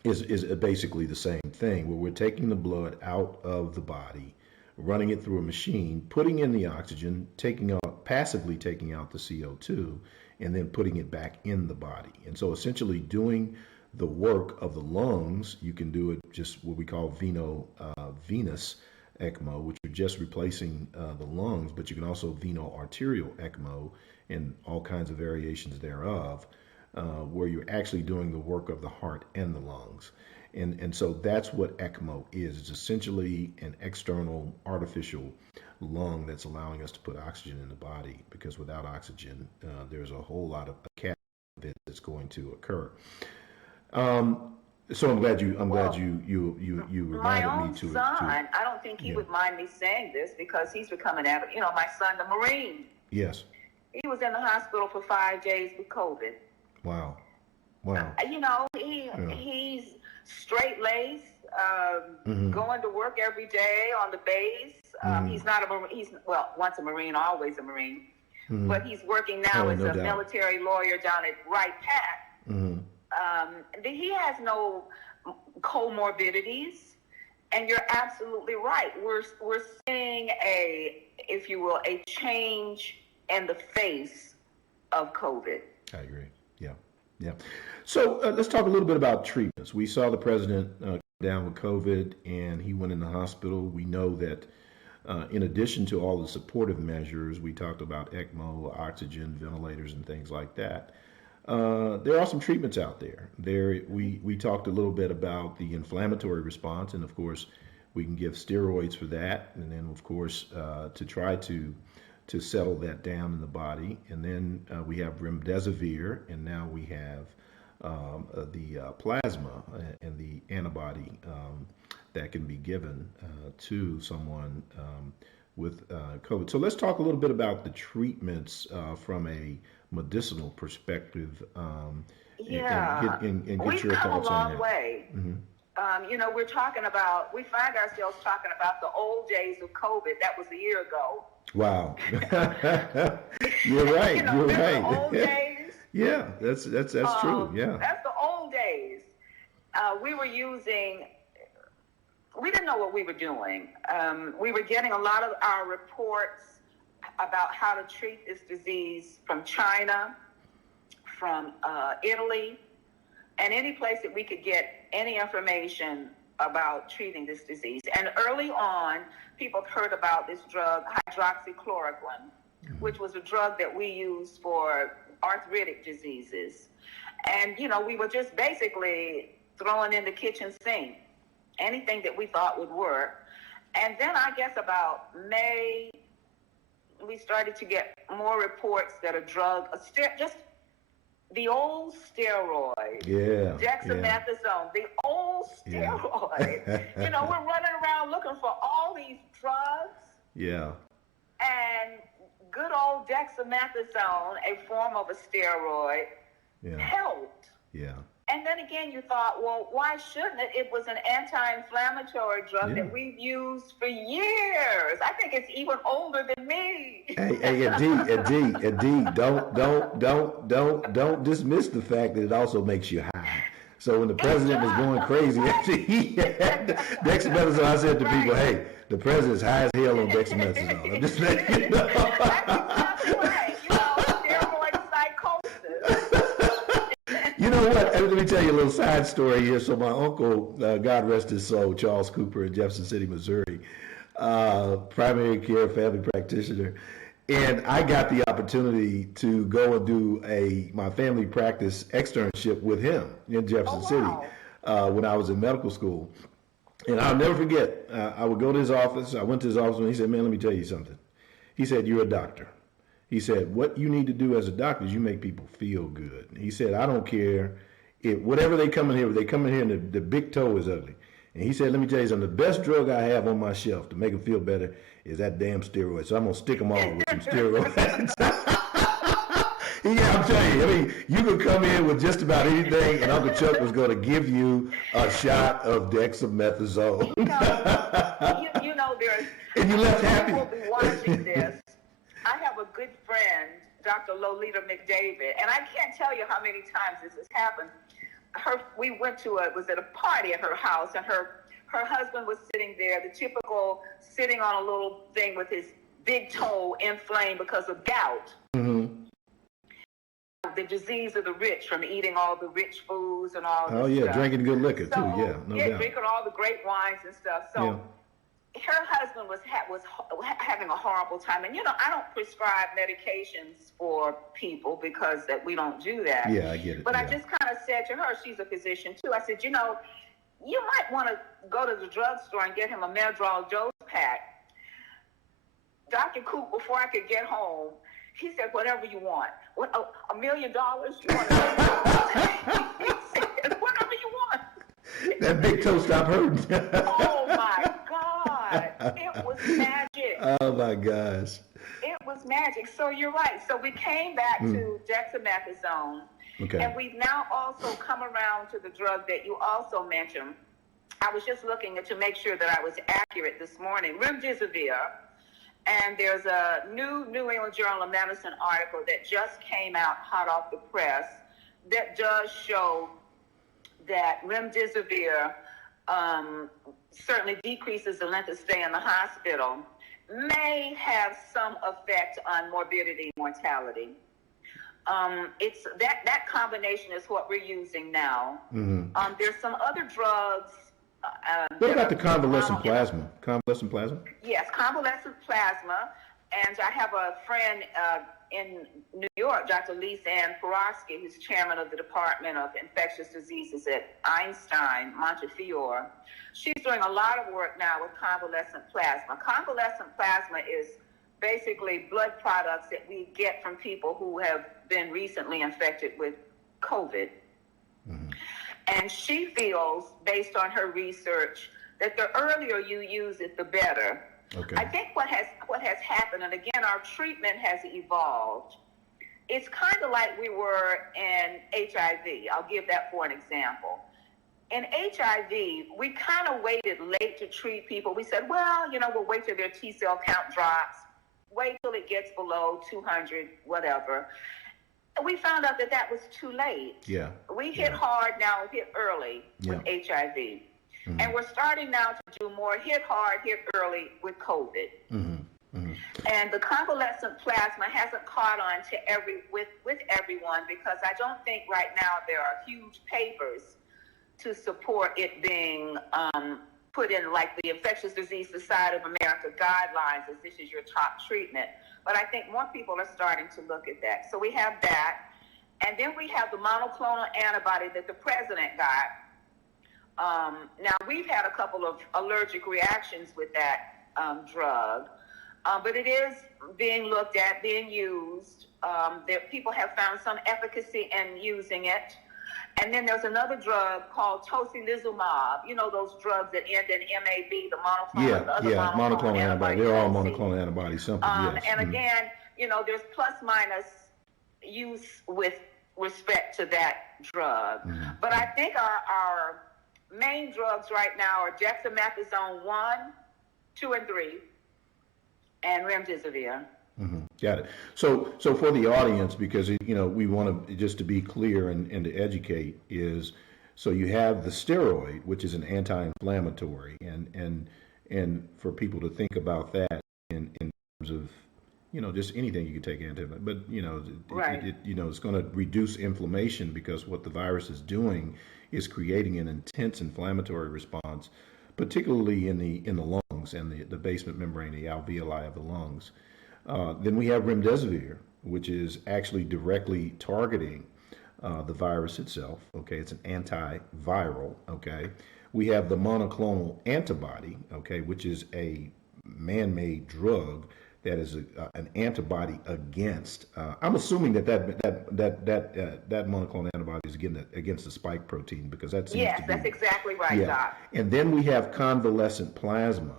is basically the same thing, where we're taking the blood out of the body, running it through a machine, putting in the oxygen, passively taking out the CO2, and then putting it back in the body. And so essentially doing the work of the lungs, you can do it just what we call venous ECMO, which are just replacing the lungs, but you can also veno-arterial ECMO and all kinds of variations thereof, where you're actually doing the work of the heart and the lungs. And so that's what ECMO is. It's essentially an external artificial lung that's allowing us to put oxygen in the body, because without oxygen, there's a whole lot of cat that's going to occur. So I'm glad you reminded me to. My own son, I don't think he would mind me saying this because he's becoming, my son, the Marine. Yes. He was in the hospital for 5 days with COVID. Wow. He's straight laced, going to work every day on the base. He's not a Marine. Once a Marine, always a Marine. But he's working now as a military lawyer down at Wright Pat. He has no comorbidities, and you're absolutely right. We're seeing if you will, a change in the face of COVID. I agree. Yeah. So let's talk a little bit about treatments. We saw the president come down with COVID, and he went in the hospital. We know that in addition to all the supportive measures, we talked about ECMO, oxygen, ventilators, and things like that. There are some treatments out there. We talked a little bit about the inflammatory response, and of course, we can give steroids for that, and then of course to try to settle that down in the body. And then we have remdesivir, and now we have the plasma and the antibody that can be given to someone with COVID. So let's talk a little bit about the treatments from a medicinal perspective. And get your thoughts on that. We've come a long way. We find ourselves talking about the old days of COVID. That was a year ago. Wow. You're right. You're right. The old days. Yeah, that's true. Yeah. That's the old days. We didn't know what we were doing. We were getting a lot of our reports about how to treat this disease from China, from Italy, and any place that we could get any information about treating this disease. And early on, people heard about this drug, hydroxychloroquine, which was a drug that we used for arthritic diseases. And, we were just basically throwing in the kitchen sink anything that we thought would work. And then I guess about May, we started to get more reports that just the old steroid, dexamethasone, the old steroid. We're running around looking for all these drugs. Yeah. And good old dexamethasone, a form of a steroid, helped. Yeah. And then again, you thought, well, why shouldn't it? It was an anti-inflammatory drug that we've used for years. I think it's even older than me. Hey, Ed, don't dismiss the fact that it also makes you high. So when the president was going crazy after he had dexamethasone, I said to people, hey, the president's high as hell on dexamethasone. I'm just letting you know. That's exactly right. Steroid psychosis. You know what? Let me tell you a little side story here. So my uncle, God rest his soul, Charles Cooper in Jefferson City, Missouri, primary care family practitioner. And I got the opportunity to go and do my family practice externship with him in Jefferson City when I was in medical school. And I'll never forget, I would go to his office. I went to his office and he said, man, let me tell you something. He said, you're a doctor. He said, what you need to do as a doctor is you make people feel good. He said, I don't care whatever they come in here, and the big toe is ugly. And he said, let me tell you something, the best drug I have on my shelf to make them feel better is that damn steroid. So I'm going to stick them all with some steroids. Yeah, I'm telling you, I mean, you could come in with just about anything and Uncle Chuck was going to give you a shot of dexamethasone. There's... And you left happy. People will be watching this. I have a good friend, Dr. Lolita McDavid, and I can't tell you how many times this has happened. We went to was at a party at her house, and her husband was sitting there, the typical sitting on a little thing with his big toe inflamed because of gout. the disease of the rich from eating all the rich foods and all this Oh, yeah, stuff. drinking good liquor, too, yeah, no yeah, doubt. drinking all the great wines and stuff. So her husband was having a horrible time. And, I don't prescribe medications for people because we don't do that. Yeah, I get it. But I just kind of said to her, she's a physician too, I said, you might want to go to the drugstore and get him a Medrol dose pack. Dr. Coop, before I could get home, he said, whatever you want. What, $1 million? You want $1 million? He said, whatever you want. That big toe stopped hurting. Oh, my God. It was magic. Oh, my gosh. It was magic. So you're right. So we came back to dexamethasone. Okay. And we've now also come around to the drug that you also mentioned. I was just looking to make sure that I was accurate this morning. Remdesivir. And there's a new New England Journal of Medicine article that just came out hot off the press that does show that remdesivir certainly decreases the length of stay in the hospital, may have some effect on morbidity and mortality. It's that combination is what we're using now. There's some other drugs. What about the convalescent plasma? Convalescent plasma? Yes, convalescent plasma. And I have a friend in New York, Dr. Lisa Ann Porosky, who's chairman of the Department of Infectious Diseases at Einstein, Montefiore. She's doing a lot of work now with convalescent plasma. Convalescent plasma is basically blood products that we get from people who have been recently infected with COVID. And she feels, based on her research, that the earlier you use it, the better. Okay. I think what has happened, and again, our treatment has evolved. It's kind of like we were in HIV. I'll give that for an example. In HIV, we kind of waited late to treat people. We said, well, we'll wait till their T cell count drops, wait till it gets below 200, whatever. We found out that was too late. Yeah. We hit hard now, hit early with HIV. And we're starting now to do more hit hard, hit early with COVID. And the convalescent plasma hasn't caught on to with everyone because I don't think right now there are huge papers to support it being put in like the Infectious Disease Society of America guidelines as this is your top treatment. But I think more people are starting to look at that. So we have that. And then we have the monoclonal antibody that the president got. Now, we've had a couple of allergic reactions with that drug. But it is being looked at, being used. People have found some efficacy in using it. And then there's another drug called tocilizumab. Those drugs that end in MAB, the monoclonal, monoclonal antibody. They're all monoclonal antibodies, simple, yes. And again, there's plus minus use with respect to that drug. But I think our main drugs right now are dexamethasone 1, 2, and 3, and remdesivir. Got it. So for the audience, because we want to just to be clear and to educate is, so you have the steroid, which is an anti-inflammatory, and for people to think about that in terms of just anything you can take but it's going to reduce inflammation because what the virus is doing is creating an intense inflammatory response, particularly in the lungs and the basement membrane, the alveoli of the lungs. Then we have remdesivir, which is actually directly targeting the virus itself. Okay, it's an antiviral. Okay, we have the monoclonal antibody. Okay, which is a man-made drug that is an antibody against. I'm assuming that monoclonal antibody is against the spike protein because that seems to be. Yes, that's exactly right, Doc. And then we have convalescent plasma.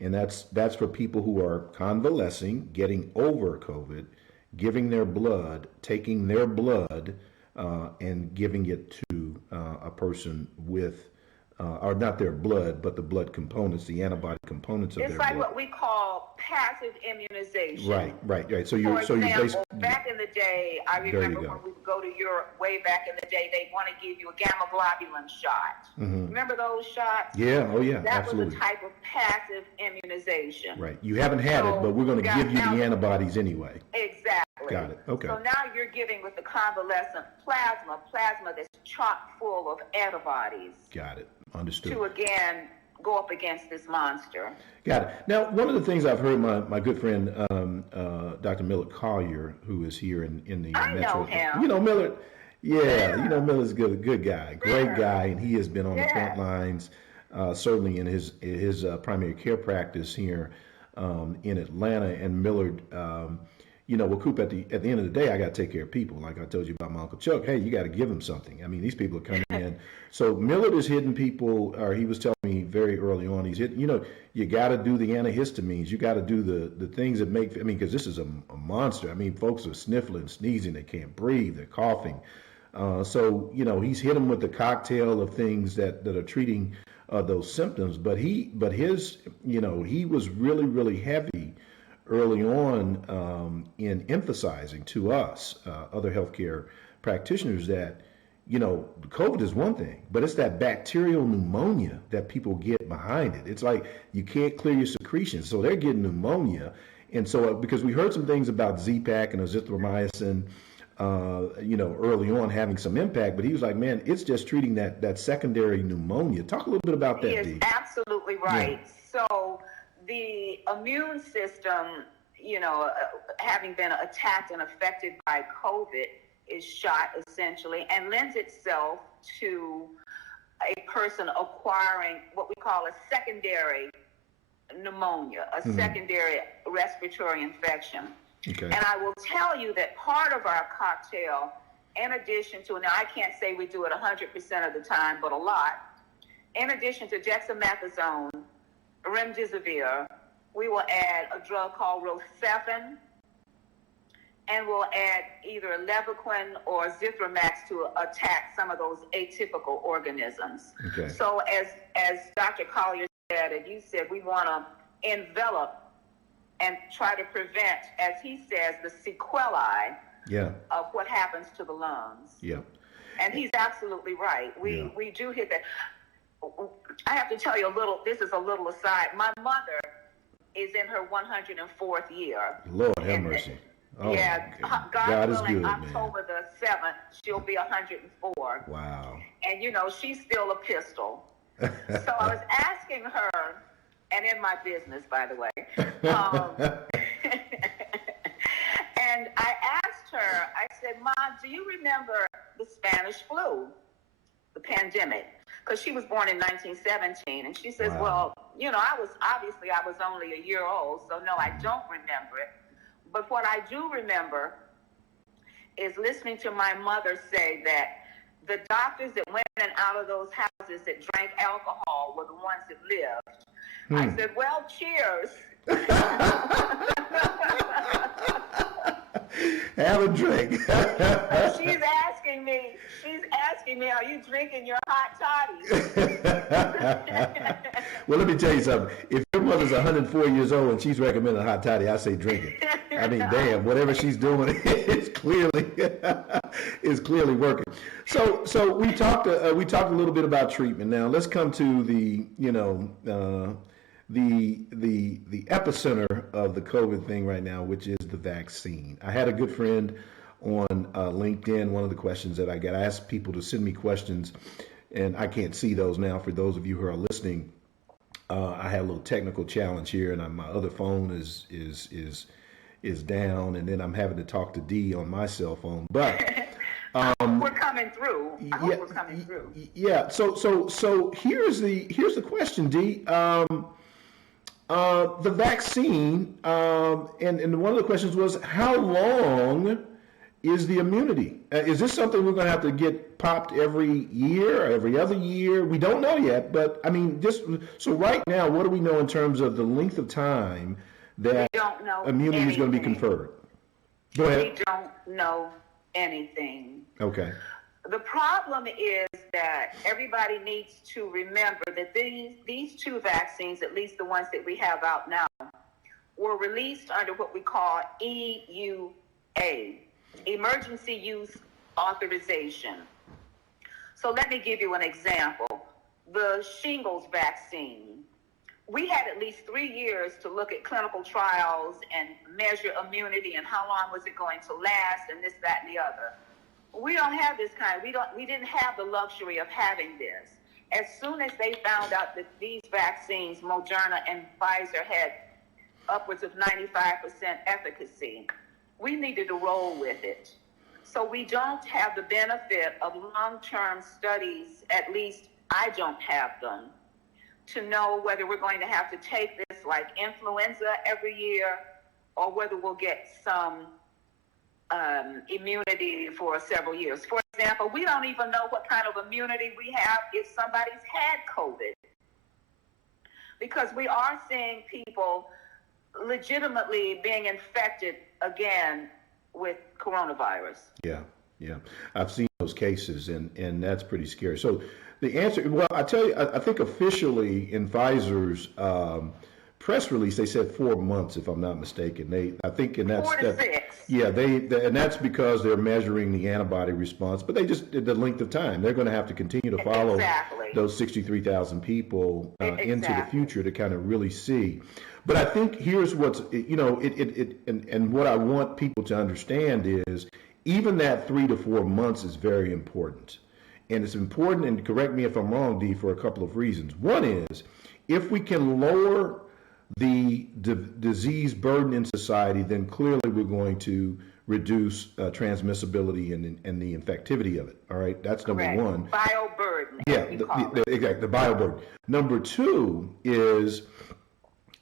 And that's for people who are convalescing, getting over COVID, giving their blood, taking their blood, and giving it to a person with, or not their blood, but the blood components, the antibody components of their blood. It's like what we call passive immunization. Right. So you basically, back in the day, I remember when we would go to Europe way back in the day, they want to give you a gamma globulin shot. Remember those shots? Yeah. Oh yeah. That absolutely. was a type of passive immunization. Right. You haven't had it, but we're going to give you the antibodies anyway. Exactly. Got it. Okay. So now you're giving with the convalescent plasma that's chock full of antibodies. Got it. Understood. To again go up against this monster. Got it. Now, one of the things I've heard my good friend Dr. Millard Collier, who is here in the I metro. know him. You know Millard. Yeah, you know Millard's good guy, great guy, and he has been on the front lines, certainly in his primary care practice here in Atlanta. And Millard, well, Coop, at the end of the day, I got to take care of people. Like I told you about my Uncle Chuck. Hey, you got to give them something. I mean, these people are coming in. So Millard is hitting people, or he was telling me very early on, he's hitting, you got to do the antihistamines. You got to do the things that make, because this is a monster. I mean, folks are sniffling, sneezing, they can't breathe, they're coughing. So he's hit them with the cocktail of things that are treating those symptoms. But he was really, really heavy early on in emphasizing to us, other healthcare practitioners, that COVID is one thing, but it's that bacterial pneumonia that people get behind it. It's like you can't clear your secretions, so they're getting pneumonia. And so, because we heard some things about Z-Pak and azithromycin, early on having some impact, but he was like, man, it's just treating that secondary pneumonia. Talk a little bit about that, He is absolutely right. Yeah. So the immune system, having been attacked and affected by COVID, is shot essentially and lends itself to a person acquiring what we call a secondary pneumonia, a secondary respiratory infection. Okay. And I will tell you that part of our cocktail, in addition to, now I can't say we do it 100% of the time, but a lot, in addition to dexamethasone, remdesivir, we will add a drug called Rocephin, and we'll add either levaquin or zithromax to attack some of those atypical organisms. Okay. So as Dr. Collier said, and you said, we want to envelop and try to prevent, as he says, the sequelae of what happens to the lungs. Yeah. And he's absolutely right. We do hit that. I have to tell you this is a little aside. My mother is in her 104th year. Lord have mercy. Oh, God willing, October the 7th, she'll be 104. Wow. And she's still a pistol. So I was asking her, and in my business, by the way, and I asked her, I said, Mom, do you remember the Spanish flu, the pandemic? Because she was born in 1917, and she says, well, I was only a year old, so no, I don't remember it. But what I do remember is listening to my mother say that the doctors that went in and out of those houses that drank alcohol were the ones that lived. I said, well, cheers. Have a drink. She's asking me, are you drinking your hot toddies? Well, let me tell you something. If your mother's 104 years old and she's recommending hot toddy, I say drink it. I mean, damn, whatever she's doing, it's clearly working. So we talked a little bit about treatment. Now let's come to the epicenter of the COVID thing right now, which is the vaccine. I had a good friend on LinkedIn. One of the questions that I got, I asked people to send me questions, and I can't see those now for those of you who are listening. I had a little technical challenge here, and my other phone is down, and then I'm having to talk to Dee on my cell phone. But we're coming through. I hope we're coming through. Yeah. So here's the question, Dee. The vaccine, and one of the questions was, how long is the immunity? Is this something we're going to have to get popped every year or every other year? We don't know yet, but I mean, so right now, what do we know in terms of the length of time that immunity is going to be conferred? Go ahead. We don't know anything. Okay. The problem is that everybody needs to remember that these two vaccines, at least the ones that we have out now, were released under what we call EUA, Emergency Use Authorization. So let me give you an example. The shingles vaccine we had at least 3 years to look at clinical trials and measure immunity and how long was it going to last and this, that, and the other. We don't have this kind. We didn't have the luxury of having this. As soon as they found out that these vaccines, Moderna and Pfizer, had upwards of 95% efficacy, we needed to roll with it. So we don't have the benefit of long-term studies, at least I don't have them, to know whether we're going to have to take this like influenza every year or whether we'll get some immunity for several years. For example, we don't even know what kind of immunity we have if somebody's had COVID, because we are seeing people legitimately being infected again with coronavirus. Yeah, yeah. I've seen those cases, and that's pretty scary. So the answer, well, I tell you, I think officially in Pfizer's press release, they said 4 months, if I'm not mistaken. I think, and that's 4 to 6. Yeah, and that's because they're measuring the antibody response, but they just the length of time. They're going to have to continue to follow Exactly. those 63,000 people into the Exactly. future to kind of really see. But I think here's what's, and what I want people to understand is even that 3 to 4 months is very important. And it's important, and correct me if I'm wrong, Dee, for a couple of reasons. One is, if we can lower the disease burden in society, then clearly we're going to reduce transmissibility and the infectivity of it. All right, that's number Correct. one. Bioburden. Yeah, exactly, the bioburden. Number two is,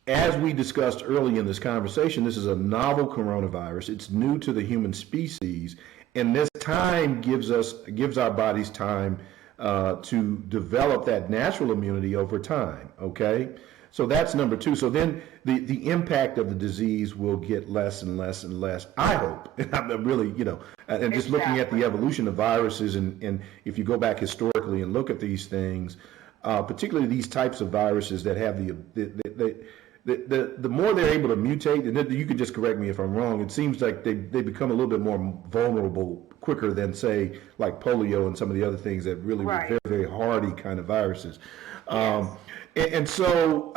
as we discussed early in this conversation, this is a novel coronavirus. It's new to the human species, and this time gives our bodies time to develop that natural immunity over time. Okay, so that's number two. So then the impact of the disease will get less and less and less. I hope, and I'm really, and just looking at the evolution of viruses, and if you go back historically and look at these things, particularly these types of viruses that have the more they're able to mutate, and you can just correct me if I'm wrong, it seems like they become a little bit more vulnerable quicker than, say, like polio and some of the other things that really were very, very hardy kind of viruses. Yes. And so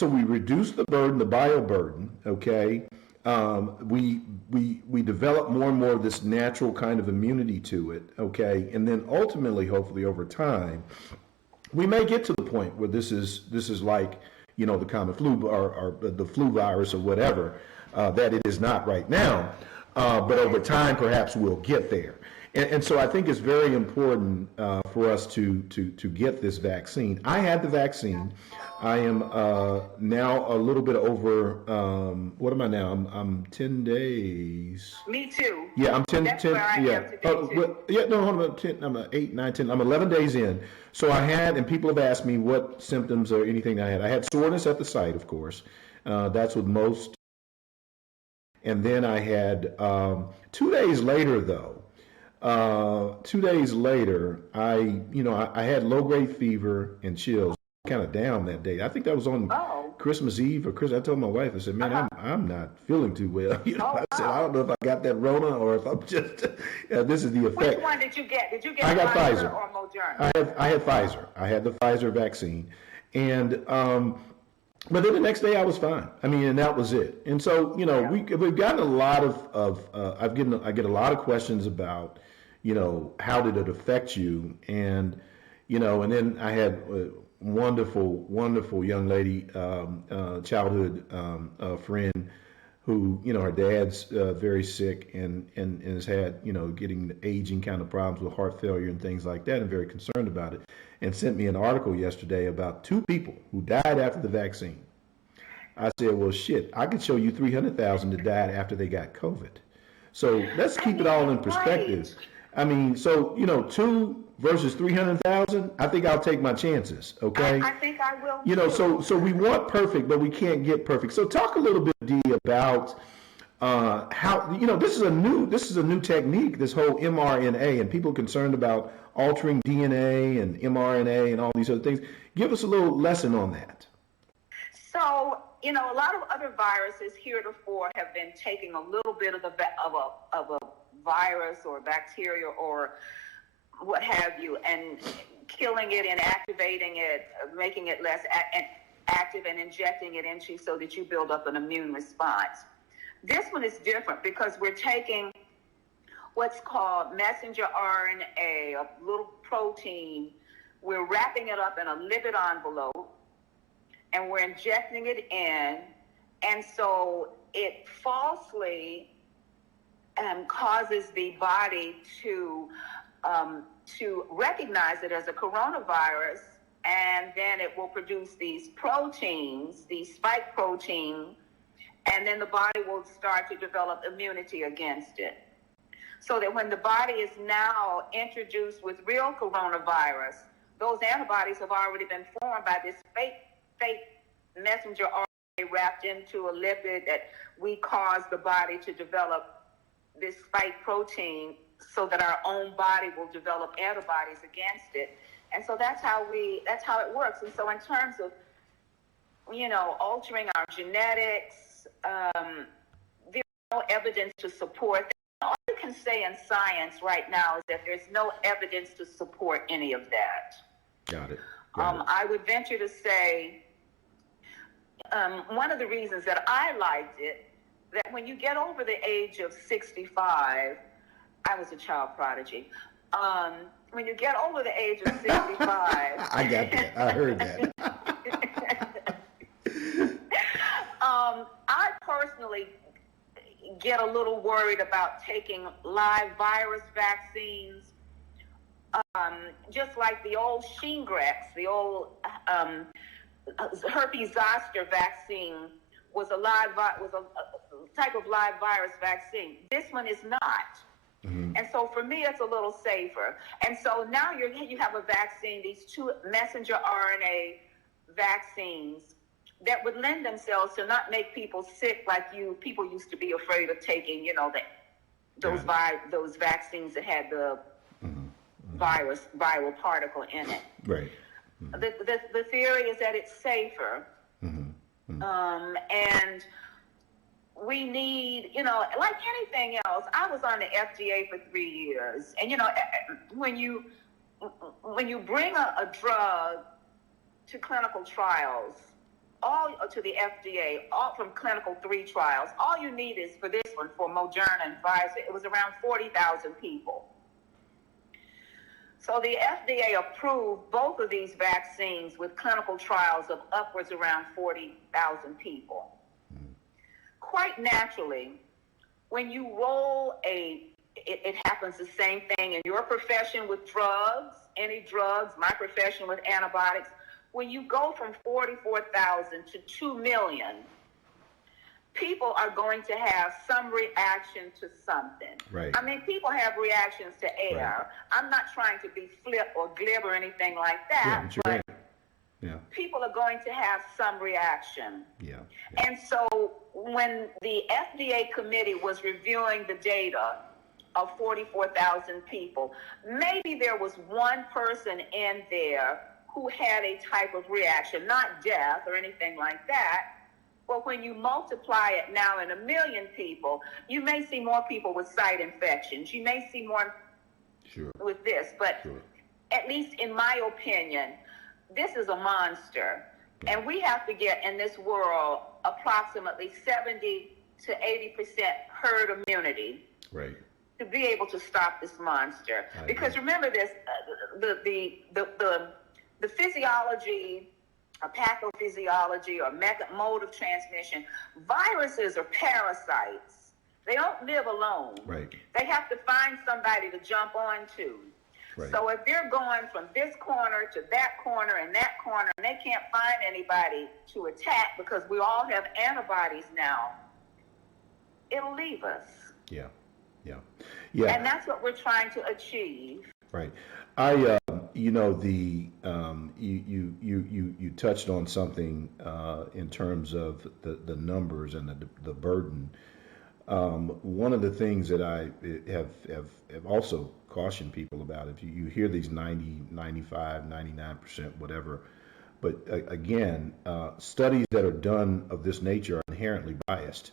we reduce the burden, the bioburden, okay? We develop more and more of this natural kind of immunity to it, okay? And then ultimately, hopefully over time, we may get to the point where this is like, the common flu or the flu virus or whatever, that it is not right now. But over time, perhaps we'll get there. And so I think it's very important for us to get this vaccine. I had the vaccine. I am now a little bit over, what am I now? I'm 10 days. Me too. Yeah, I'm 10. That's 10 where I yeah. am today, too. Well, yeah, no, hold on. 10, I'm 8, 9, 10. I'm 11 days in. So I had, and people have asked me what symptoms or anything I had. I had soreness at the site, of course. That's with most. And then I had 2 days later, though. 2 days later, I had low-grade fever and chills, kind of down that day. I think that was on Christmas Eve or Christmas. I told my wife, I said, man, I'm not feeling too well. I said, I don't know if I got that Rona or if I'm just, this is the effect. Which one did you get? Did you get I got Pfizer or Moderna? I had Pfizer. I had the Pfizer vaccine. And, but then the next day I was fine. I mean, and that was it. And so, we've gotten a lot of I get a lot of questions about, how did it affect you? And, and then I had a wonderful young lady, childhood friend who, her dad's very sick and has had, getting aging kind of problems with heart failure and things like that, and very concerned about it, and sent me an article yesterday about 2 people who died after the vaccine. I said, well, shit, I could show you 300,000 that died after they got COVID. So let's keep it all in perspective. I mean, so, 2 versus 300,000, I think I'll take my chances, okay? I think I will. So we want perfect, but we can't get perfect. So talk a little bit, Dee, about how, this is a new technique, this whole mRNA, and people are concerned about altering DNA and mRNA and all these other things. Give us a little lesson on that. So, a lot of other viruses heretofore have been taking a little bit of a virus or bacteria or what have you, and killing it, inactivating it, making it less active, and injecting it into you so that you build up an immune response. This one is different because we're taking what's called messenger RNA, a little protein. We're wrapping it up in a lipid envelope, and we're injecting it in, and so it falsely causes the body to recognize it as a coronavirus, and then it will produce these proteins, these spike proteins, and then the body will start to develop immunity against it. So that when the body is now introduced with real coronavirus, those antibodies have already been formed by this fake messenger RNA wrapped into a lipid that we cause the body to develop this spike protein so that our own body will develop antibodies against it. And so that's how it works. And so in terms of, altering our genetics, there's no evidence to support that. All you can say in science right now is that there's no evidence to support any of that. Got it. I would venture to say one of the reasons that I liked it, that when you get over the age of 65, I was a child prodigy. When you get over the age of 65, I got that. I heard that. I personally get a little worried about taking live virus vaccines, just like the old Shingrix, the old herpes zoster vaccine was a type of live virus vaccine. This one is not. Mm-hmm. And so for me, it's a little safer. And so now you have a vaccine, these two messenger RNA vaccines that would lend themselves to not make people sick like people used to be afraid of taking, those vaccines that had the viral particle in it. Right. Mm-hmm. The theory is that it's safer. Mm-hmm. And we need, like anything else, I was on the FDA for 3 years. And, when you bring a drug to clinical trials, all to the FDA, all from clinical 3 trials, all you need is for this one, for Moderna and Pfizer, it was around 40,000 people. So the FDA approved both of these vaccines with clinical trials of upwards around 40,000 people. Quite naturally, when you roll it happens the same thing in your profession with drugs, my profession with antibiotics. When you go from 44,000 to 2 million, people are going to have some reaction to something. Right. I mean, people have reactions to air. Right. I'm not trying to be flip or glib or anything like that, but people are going to have some reaction. Yeah. And so when the FDA committee was reviewing the data of 44,000 people, maybe there was one person in there who had a type of reaction, not death or anything like that. But when you multiply it now in 1 million people, you may see more people with site infections. You may see more with this. But at least in my opinion, this is a monster. And we have to get in this world approximately 70 to 80% herd immunity. Right. To be able to stop this monster. Because remember this, the physiology, or pathophysiology, or mode of transmission, viruses are parasites. They don't live alone. Right. They have to find somebody to jump onto. Right. So if they're going from this corner to that corner and that corner, and they can't find anybody to attack because we all have antibodies now, it'll leave us. Yeah. And that's what we're trying to achieve. Right. You touched on something in terms of the numbers and the burden. One of the things that I have also cautioned people about, if you hear these 90, 95, 99%, whatever, but again, studies that are done of this nature are inherently biased,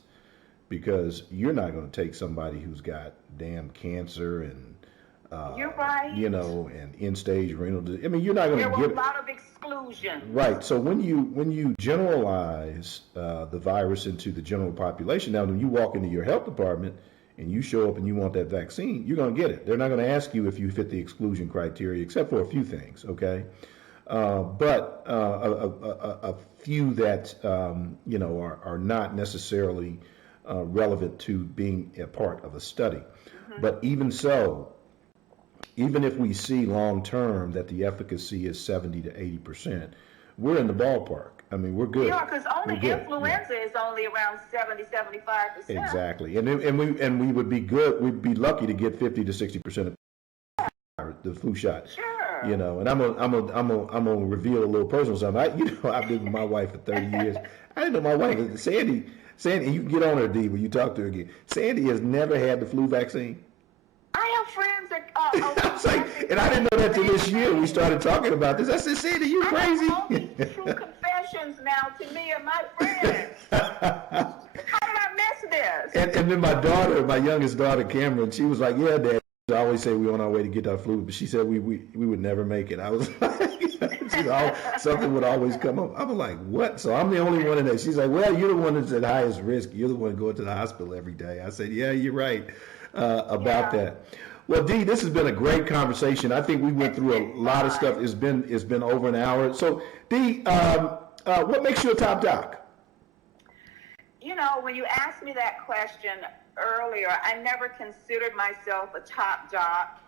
because you're not going to take somebody who's got damn cancer and You're right. And end-stage renal disease. I mean, you're not going There to were get a lot of exclusions. right. So when you generalize the virus into the general population, now when you walk into your health department and you show up and you want that vaccine, you're going to get it. They're not going to ask you if you fit the exclusion criteria, except for a few things. Okay, but a few that are not necessarily relevant to being a part of a study. But even so, even if we see long term that the efficacy is 70 to 80%, we're in the ballpark. I mean, we're good. Yeah, because only We're good. influenza is only around 70-75%. Exactly, and we would be good. We'd be lucky to get 50 to 60% of the flu shot. Sure. And I'm gonna reveal a little personal something. I've been with my wife for 30 years. I didn't know my wife, Sandy. You can get on her, D, when you talk to her again. Sandy has never had the flu vaccine. I have friends that. I was like, and I didn't know that till this year. We started talking about this. I said, Sandy, you crazy? I have all these true confessions now to me and my friends. How did I miss this? And then my youngest daughter, Cameron, she was like, yeah, Dad. I always say we're on our way to get our flu, but she said we would never make it. I was like, something would always come up. I was like, what? So I'm the only one in there. She's like, well, you're the one that's at highest risk. You're the one going to the hospital every day. I said, yeah, you're right about that. Well, Dee, this has been a great conversation. I think we went through a lot of stuff. It's been over an hour. So, Dee, what makes you a top doc? When you asked me that question earlier, I never considered myself a top doc,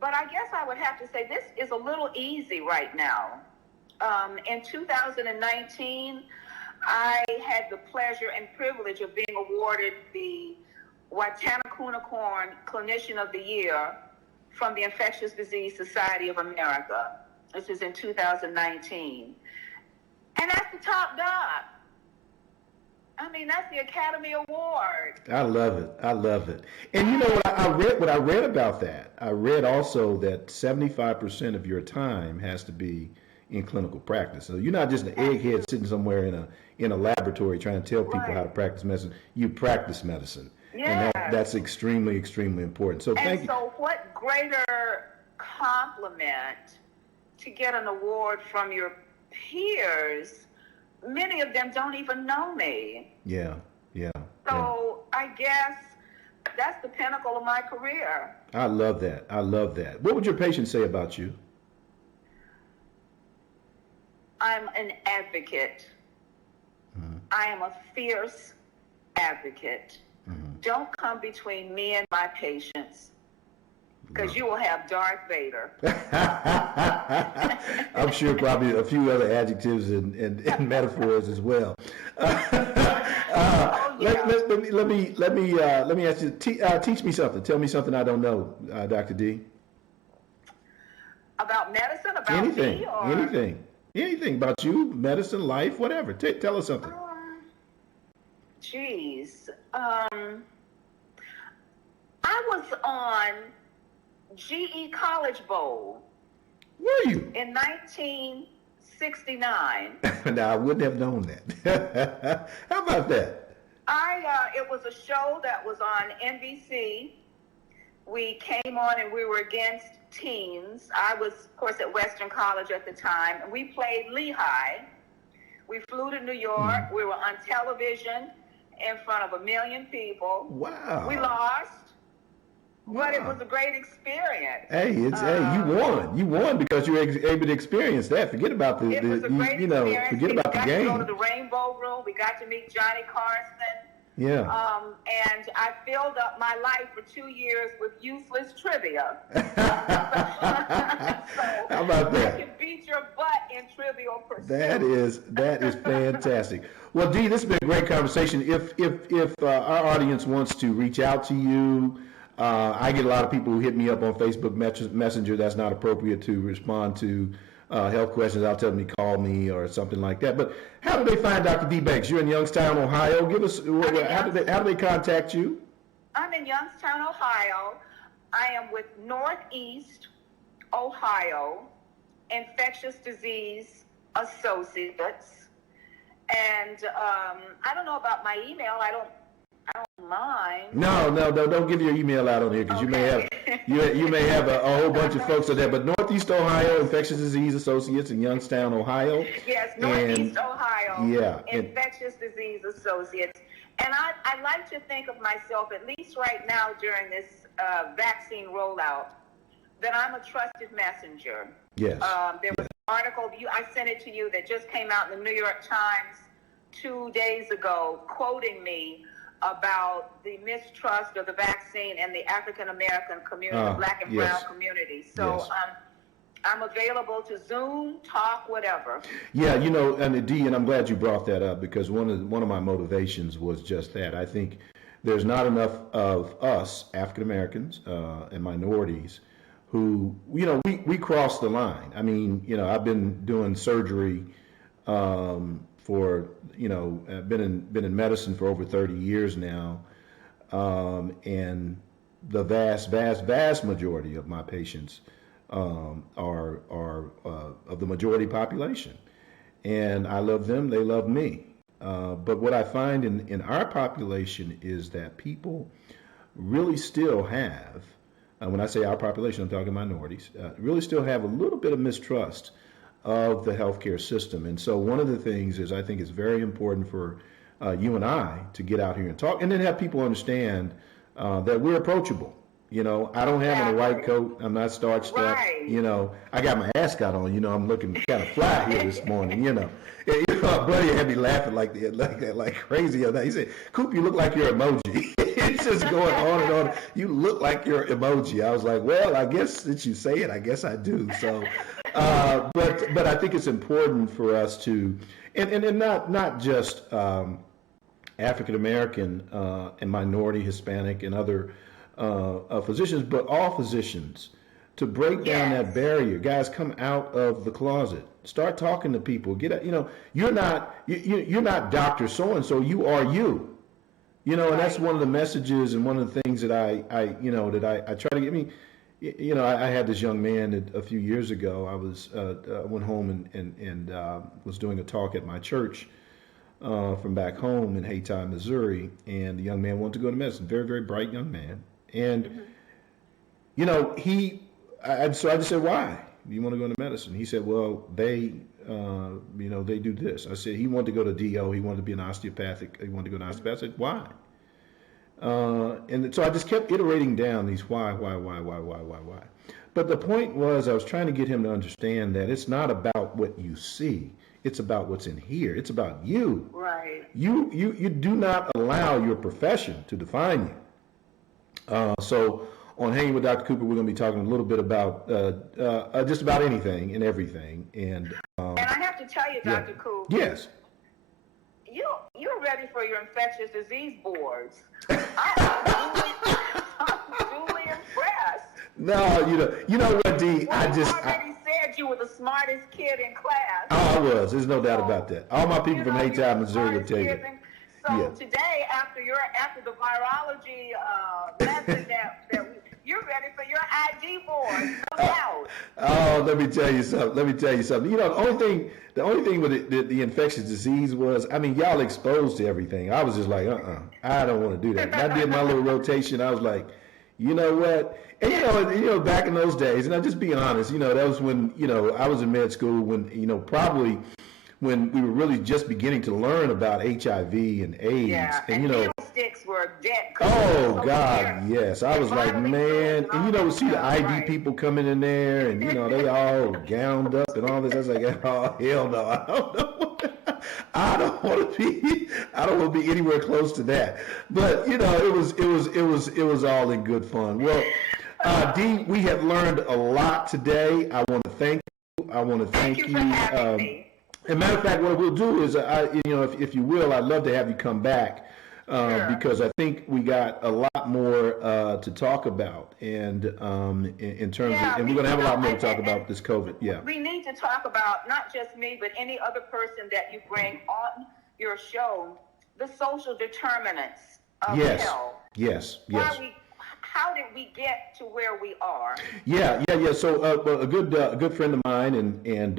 but I guess I would have to say this is a little easy right now. In 2019, I had the pleasure and privilege of being awarded the Watanabe-Corn Clinician of the Year from the Infectious Disease Society of America. This is in 2019. And that's the top doc. I mean, that's the Academy Award. I love it. And you know what I read about that? I read also that 75% of your time has to be in clinical practice. So you're not just an egghead sitting somewhere in a laboratory trying to tell people how to practice medicine. You practice medicine. Yes. And that's extremely, extremely important. So thank you. So what greater compliment to get an award from your peers? Many of them don't even know me. Yeah. So I guess that's the pinnacle of my career. I love that. What would your patients say about you? I'm an advocate. Mm-hmm. I am a fierce advocate. Mm-hmm. Don't come between me and my patients, because you will have Darth Vader. I'm sure probably a few other adjectives and metaphors as well. Let me ask you. Teach me something. Tell me something I don't know, Dr. D. About medicine, about anything, me, or anything about you, medicine, life, whatever. Tell us something. I was on GE College Bowl. Were you? In 1969. Now, I wouldn't have known that. How about that? It was a show that was on NBC. We came on and we were against teams. I was, of course, at Western College at the time, and we played Lehigh. We flew to New York. We were on television in front of 1 million people. Wow. We lost. But it was a great experience. Hey, you won. You won because you were able to experience that. Forget about the experience. Forget about the game. We got to go to the Rainbow Room. We got to meet Johnny Carson. Yeah. And I filled up my life for 2 years with useless trivia. How about that? I can beat your butt in Trivial Pursuit. That is fantastic. Well, Dee, this has been a great conversation. If our audience wants to reach out to you. I get a lot of people who hit me up on Facebook Messenger. That's not appropriate to respond to health questions. I'll tell them to call me or something like that. But how do they find Dr. D. Banks? You're in Youngstown, Ohio. Give us how do they contact you? I'm in Youngstown, Ohio. I am with Northeast Ohio Infectious Disease Associates, and I don't know about my email. I don't I don't mind. No, don't give your email out on here because Okay. you may have a whole bunch of folks on there. But Northeast Ohio Infectious Disease Associates in Youngstown, Ohio. Yes, And Northeast Ohio yeah, Infectious Disease Associates. And I like to think of myself, at least right now during this vaccine rollout, that I'm a trusted messenger. yes, There was an article, I sent it to you, that just came out in the New York Times 2 days ago, quoting me about the mistrust of the vaccine and the African American community, Black and yes, brown community. So yes. I'm available to Zoom, talk, whatever. Yeah, and D, and I'm glad you brought that up because one of my motivations was just that. I think there's not enough of us African Americans and minorities who, we cross the line. I mean, I've been doing surgery for, I've been in medicine for over 30 years now, and the vast majority of my patients are of the majority population, and I love them. They love me. But what I find in our population is that people really still have, when I say our population, I'm talking minorities, really still have a little bit of mistrust of the healthcare system. And so one of the things is I think it's very important for you and I to get out here and talk, and then have people understand that we're approachable. I don't have on a white coat. I'm not starched up. Right. I got my ascot on. I'm looking kind of fly here this morning. My buddy had me laughing like crazy. He said, "Coop, you look like your emoji." It's just going on and on. You look like your emoji. I was like, well, I guess since you say it, I guess I do. So, but I think it's important for us to, and not just African American and minority, Hispanic, and other physicians, but all physicians, to break down that barrier. Guys, come out of the closet. Start talking to people. You're not Dr. So and so. You are you. And that's one of the messages and one of the things that I try to get me. I had this young man that a few years ago. I went home and was doing a talk at my church from back home in Haytime, Missouri, and the young man wanted to go to medicine. Very, very bright young man. And, so I just said, why do you want to go into medicine? He said, well, they do this. I said, he wanted to go to DO. He wanted to be an osteopathic. He wanted to go to an osteopath. I said, why? And so I just kept iterating down these why. But the point was I was trying to get him to understand that it's not about what you see. It's about what's in here. It's about you. Right. You do not allow your profession to define you. So on Hanging with Dr. Cooper, we're going to be talking a little bit about just about anything and everything. And I have to tell you, Dr. Coop. Yes. You're ready for your infectious disease boards. I'm duly impressed. No, you know what, D? Well, you already said you were the smartest kid in class. Oh, I was. There's no doubt about that. All my people from Haytime, Missouri will tell you. So today, after the virology lesson you're ready for your ID board. No doubt. Oh, let me tell you something. The only thing with the infectious disease was, y'all exposed to everything. I was just like, I don't want to do that. And I did my little rotation. I was like, you know what? And back in those days, and I'm just being honest, that was when, I was in med school when, probably when we were really just beginning to learn about HIV and AIDS. Yeah, and needle sticks were dead. Oh, God, yes. I was like, man. And, see the ID people coming in there and, they all gowned up and all this. I was like, oh, hell no. I don't know. I don't want to be anywhere close to that. But, it was all in good fun. Well, Dee, we have learned a lot today. I want to thank you. Thank you for having me. As a matter of fact, what we'll do is, if you will, I'd love to have you come back because I think we got a lot more to talk about, and in terms of, and we're going to have a lot more to talk about this COVID. Yeah, we need to talk about not just me, but any other person that you bring on your show, the social determinants of health. Yes. How did we get to where we are? Yeah. So a good friend of mine and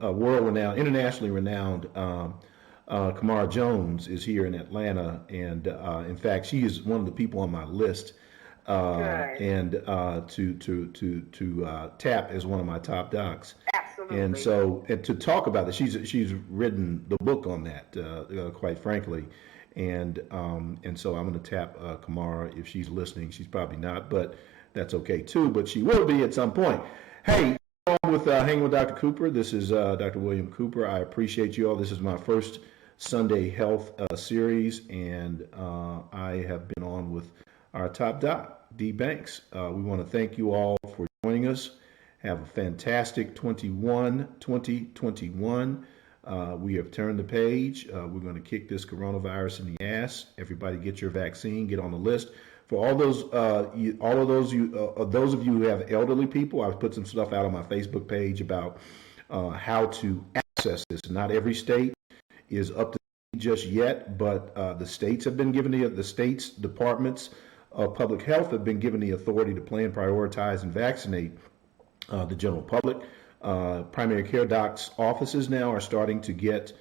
world renowned, internationally renowned Kamara Jones is here in Atlanta, and in fact, she is one of the people on my list, Good. and to tap as one of my top docs. And Absolutely. so, and to talk about that, she's written the book on that, quite frankly, and so I'm going to tap Kamara if she's listening. She's probably not, but that's okay too. But she will be at some point. Hey, on with Hanging with Dr. Cooper. This is Dr. William Cooper. I appreciate you all. This is my first Sunday Health series, and I have been on with our top doc, D. Banks. We want to thank you all for joining us. Have a fantastic 2021. We have turned the page. We're going to kick this coronavirus in the ass. Everybody get your vaccine, get on the list. For all those, those of you who have elderly people, I've put some stuff out on my Facebook page about how to access this. Not every state is up to date just yet, but the states have been given the states departments of public health have been given the authority to plan, prioritize, and vaccinate the general public. Primary care docs offices now are starting to get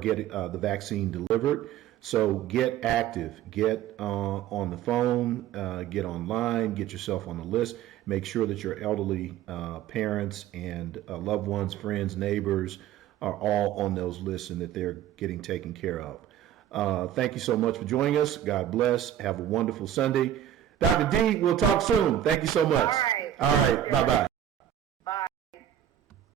get the vaccine delivered. So get active, get on the phone, get online, get yourself on the list. Make sure that your elderly parents and loved ones, friends, neighbors are all on those lists and that they're getting taken care of. Thank you so much for joining us. God bless. Have a wonderful Sunday. Dr. D, we'll talk soon. Thank you so much. All right. All right. Bye-bye.